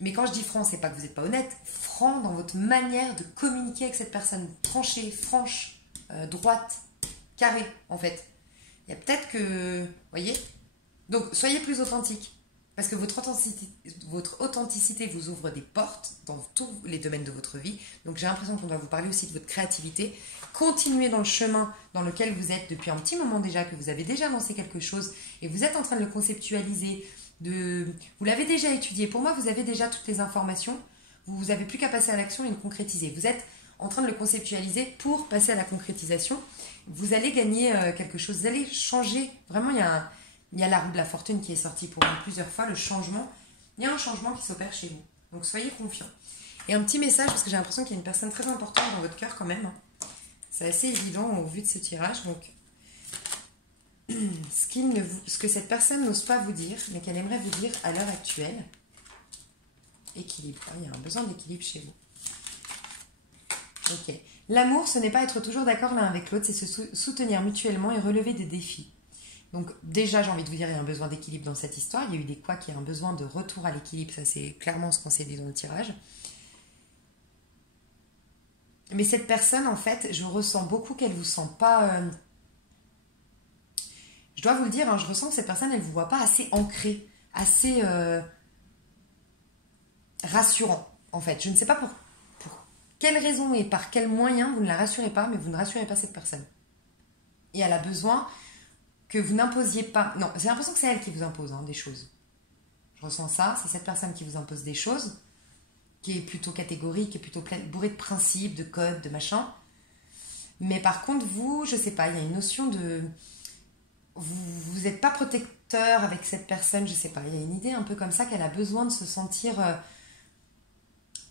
mais quand je dis franc, c'est pas que vous n'êtes pas honnête, franc dans votre manière de communiquer avec cette personne, tranchée, franche, droite, carrée, en fait. Il y a peut-être que, vous voyez, donc soyez plus authentique. Parce que votre authenticité vous ouvre des portes dans tous les domaines de votre vie. Donc j'ai l'impression qu'on doit vous parler aussi de votre créativité. Continuez dans le chemin dans lequel vous êtes depuis un petit moment déjà, que vous avez déjà lancé quelque chose et vous êtes en train de le conceptualiser. Vous l'avez déjà étudié. Pour moi, vous avez déjà toutes les informations. Vous n'avez plus qu'à passer à l'action et le concrétiser. Vous êtes en train de le conceptualiser pour passer à la concrétisation. Vous allez gagner quelque chose, vous allez changer. Vraiment, il y a la roue de la fortune qui est sortie pour vous plusieurs fois, le changement. Il y a un changement qui s'opère chez vous. Donc soyez confiants. Et un petit message, parce que j'ai l'impression qu'il y a une personne très importante dans votre cœur quand même. C'est assez évident au vu de ce tirage. Donc, ce que cette personne n'ose pas vous dire, mais qu'elle aimerait vous dire à l'heure actuelle. Équilibre. Il y a un besoin d'équilibre chez vous. Ok. L'amour, ce n'est pas être toujours d'accord l'un avec l'autre, c'est se soutenir mutuellement et relever des défis. Donc déjà, j'ai envie de vous dire, il y a un besoin d'équilibre dans cette histoire. Il y a eu des couacs, il y a un besoin de retour à l'équilibre. Ça, c'est clairement ce qu'on s'est dit dans le tirage. Mais cette personne, en fait, je ressens beaucoup qu'elle ne vous sent pas... Je dois vous le dire, hein, je ressens que cette personne, elle ne vous voit pas assez ancrée, assez rassurant, en fait. Je ne sais pas pour quelle raison et par quel moyen vous ne la rassurez pas, mais vous ne rassurez pas cette personne. Et elle a besoin que vous n'imposiez pas... Non, j'ai l'impression que c'est elle qui vous impose des choses. Je ressens ça, c'est cette personne qui vous impose des choses, qui est plutôt catégorique, qui est plutôt bourrée de principes, de codes, de machin. Mais par contre, vous, je sais pas, il y a une notion de... Vous n'êtes pas protecteur avec cette personne, je sais pas. Il y a une idée un peu comme ça qu'elle a besoin de se sentir...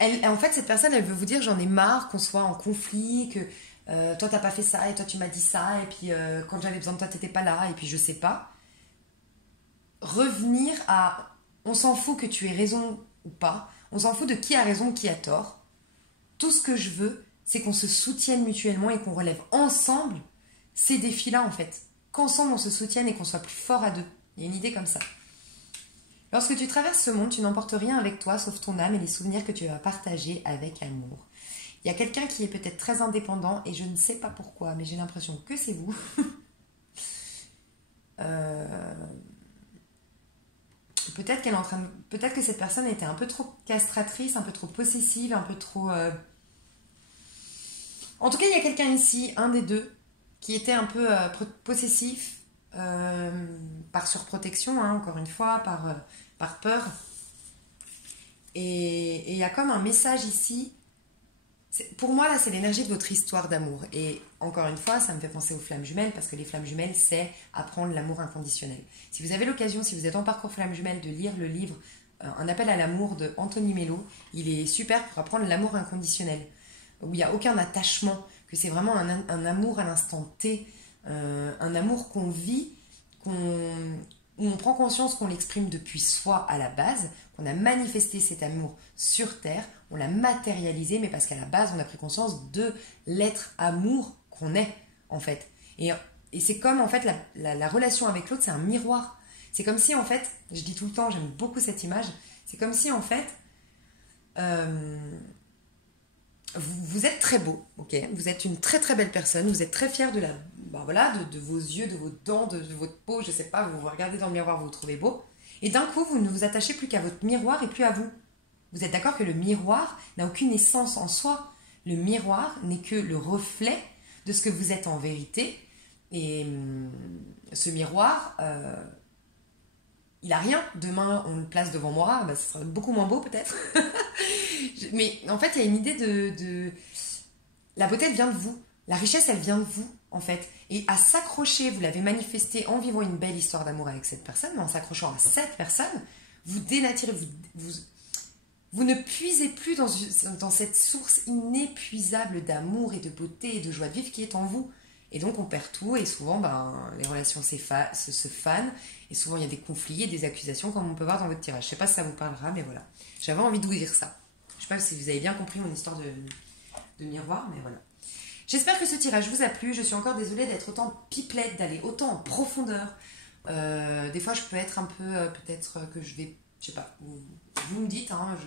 En fait, cette personne, elle veut vous dire, j'en ai marre qu'on soit en conflit, que toi, t'as pas fait ça, et toi, tu m'as dit ça, et puis quand j'avais besoin de toi, t'étais pas là, et puis je sais pas. Revenir à... On s'en fout que tu aies raison ou pas, on s'en fout de qui a raison ou qui a tort. Tout ce que je veux, c'est qu'on se soutienne mutuellement et qu'on relève ensemble ces défis-là, en fait. Qu'ensemble, on se soutienne et qu'on soit plus fort à deux. Il y a une idée comme ça. Lorsque tu traverses ce monde, tu n'emportes rien avec toi, sauf ton âme et les souvenirs que tu vas partager avec amour. Il y a quelqu'un qui est peut-être très indépendant, et je ne sais pas pourquoi, mais j'ai l'impression que c'est vous. Peut-être qu'elle est en train de... Peut-être que cette personne était un peu trop castratrice, un peu trop possessive, un peu trop... En tout cas, il y a quelqu'un ici, un des deux, qui était un peu possessif, par surprotection, hein, encore une fois, par peur. Et il y a comme un message ici. Pour moi, là, c'est l'énergie de votre histoire d'amour. Et encore une fois, ça me fait penser aux flammes jumelles, parce que les flammes jumelles, c'est apprendre l'amour inconditionnel. Si vous avez l'occasion, si vous êtes en parcours flammes jumelles, de lire le livre Un appel à l'amour de Anthony Mello, il est super pour apprendre l'amour inconditionnel, où il n'y a aucun attachement, que c'est vraiment un amour à l'instant T, un amour qu'on vit, où on prend conscience qu'on l'exprime depuis soi à la base, qu'on a manifesté cet amour sur Terre, on l'a matérialisé, mais parce qu'à la base, on a pris conscience de l'être amour qu'on est, en fait. Et c'est comme, en fait, la relation avec l'autre, c'est un miroir. C'est comme si, en fait, je dis tout le temps, j'aime beaucoup cette image, c'est comme si, en fait, vous êtes très beau, ok? Vous êtes une très très belle personne, vous êtes très fier de de vos yeux, de vos dents, de votre peau, je sais pas, vous vous regardez dans le miroir, vous vous trouvez beau, et d'un coup, vous ne vous attachez plus qu'à votre miroir et plus à vous. Vous êtes d'accord que le miroir n'a aucune essence en soi. Le miroir n'est que le reflet de ce que vous êtes en vérité, et ce miroir, il a rien. Demain, on le place devant moi, ce sera beaucoup moins beau peut-être. Mais en fait, il y a une idée de... La beauté, elle vient de vous. La richesse, elle vient de vous, en fait. Et à s'accrocher, vous l'avez manifesté en vivant une belle histoire d'amour avec cette personne, mais en s'accrochant à cette personne, vous dénaturez, vous ne puisez plus dans cette source inépuisable d'amour et de beauté et de joie de vivre qui est en vous. Et donc, on perd tout, et souvent, les relations se fanent, et souvent, il y a des conflits et des accusations, comme on peut voir dans votre tirage. Je ne sais pas si ça vous parlera, mais voilà. J'avais envie de vous dire ça. Je ne sais pas si vous avez bien compris mon histoire de miroir, mais voilà. J'espère que ce tirage vous a plu. Je suis encore désolée d'être autant pipelette, d'aller autant en profondeur. Des fois, je peux être un peu... peut-être que je vais... Je sais pas. Vous me dites. Hein,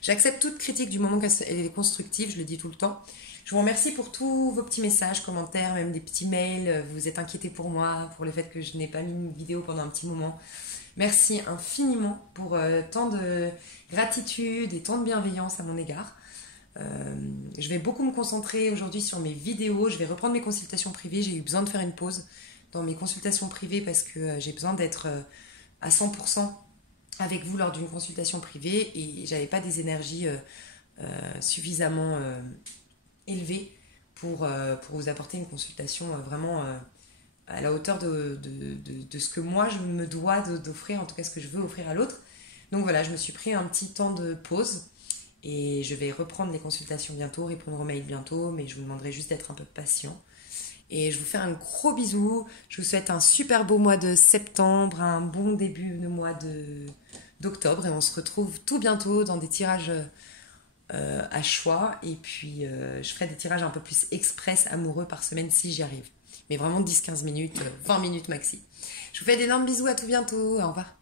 j'accepte toute critique du moment qu'elle est constructive. Je le dis tout le temps. Je vous remercie pour tous vos petits messages, commentaires, même des petits mails. Vous vous êtes inquiétés pour moi, pour le fait que je n'ai pas mis une vidéo pendant un petit moment. Merci infiniment pour tant de gratitude et tant de bienveillance à mon égard. Je vais beaucoup me concentrer aujourd'hui sur mes vidéos. Je vais reprendre mes consultations privées. J'ai eu besoin de faire une pause dans mes consultations privées parce que j'ai besoin d'être à 100% avec vous lors d'une consultation privée et j'avais pas des énergies suffisamment élevé pour vous apporter une consultation vraiment à la hauteur de ce que moi je me dois d'offrir, en tout cas ce que je veux offrir à l'autre. Donc voilà, je me suis pris un petit temps de pause et je vais reprendre les consultations bientôt, répondre aux mails bientôt, mais je vous demanderai juste d'être un peu patient. Et je vous fais un gros bisou, je vous souhaite un super beau mois de septembre, un bon début de mois d'octobre, et on se retrouve tout bientôt dans des tirages à choix, et puis je ferai des tirages un peu plus express amoureux par semaine si j'y arrive. Mais vraiment 10-15 minutes, 20 minutes maxi. Je vous fais d'énormes bisous, à tout bientôt, au revoir.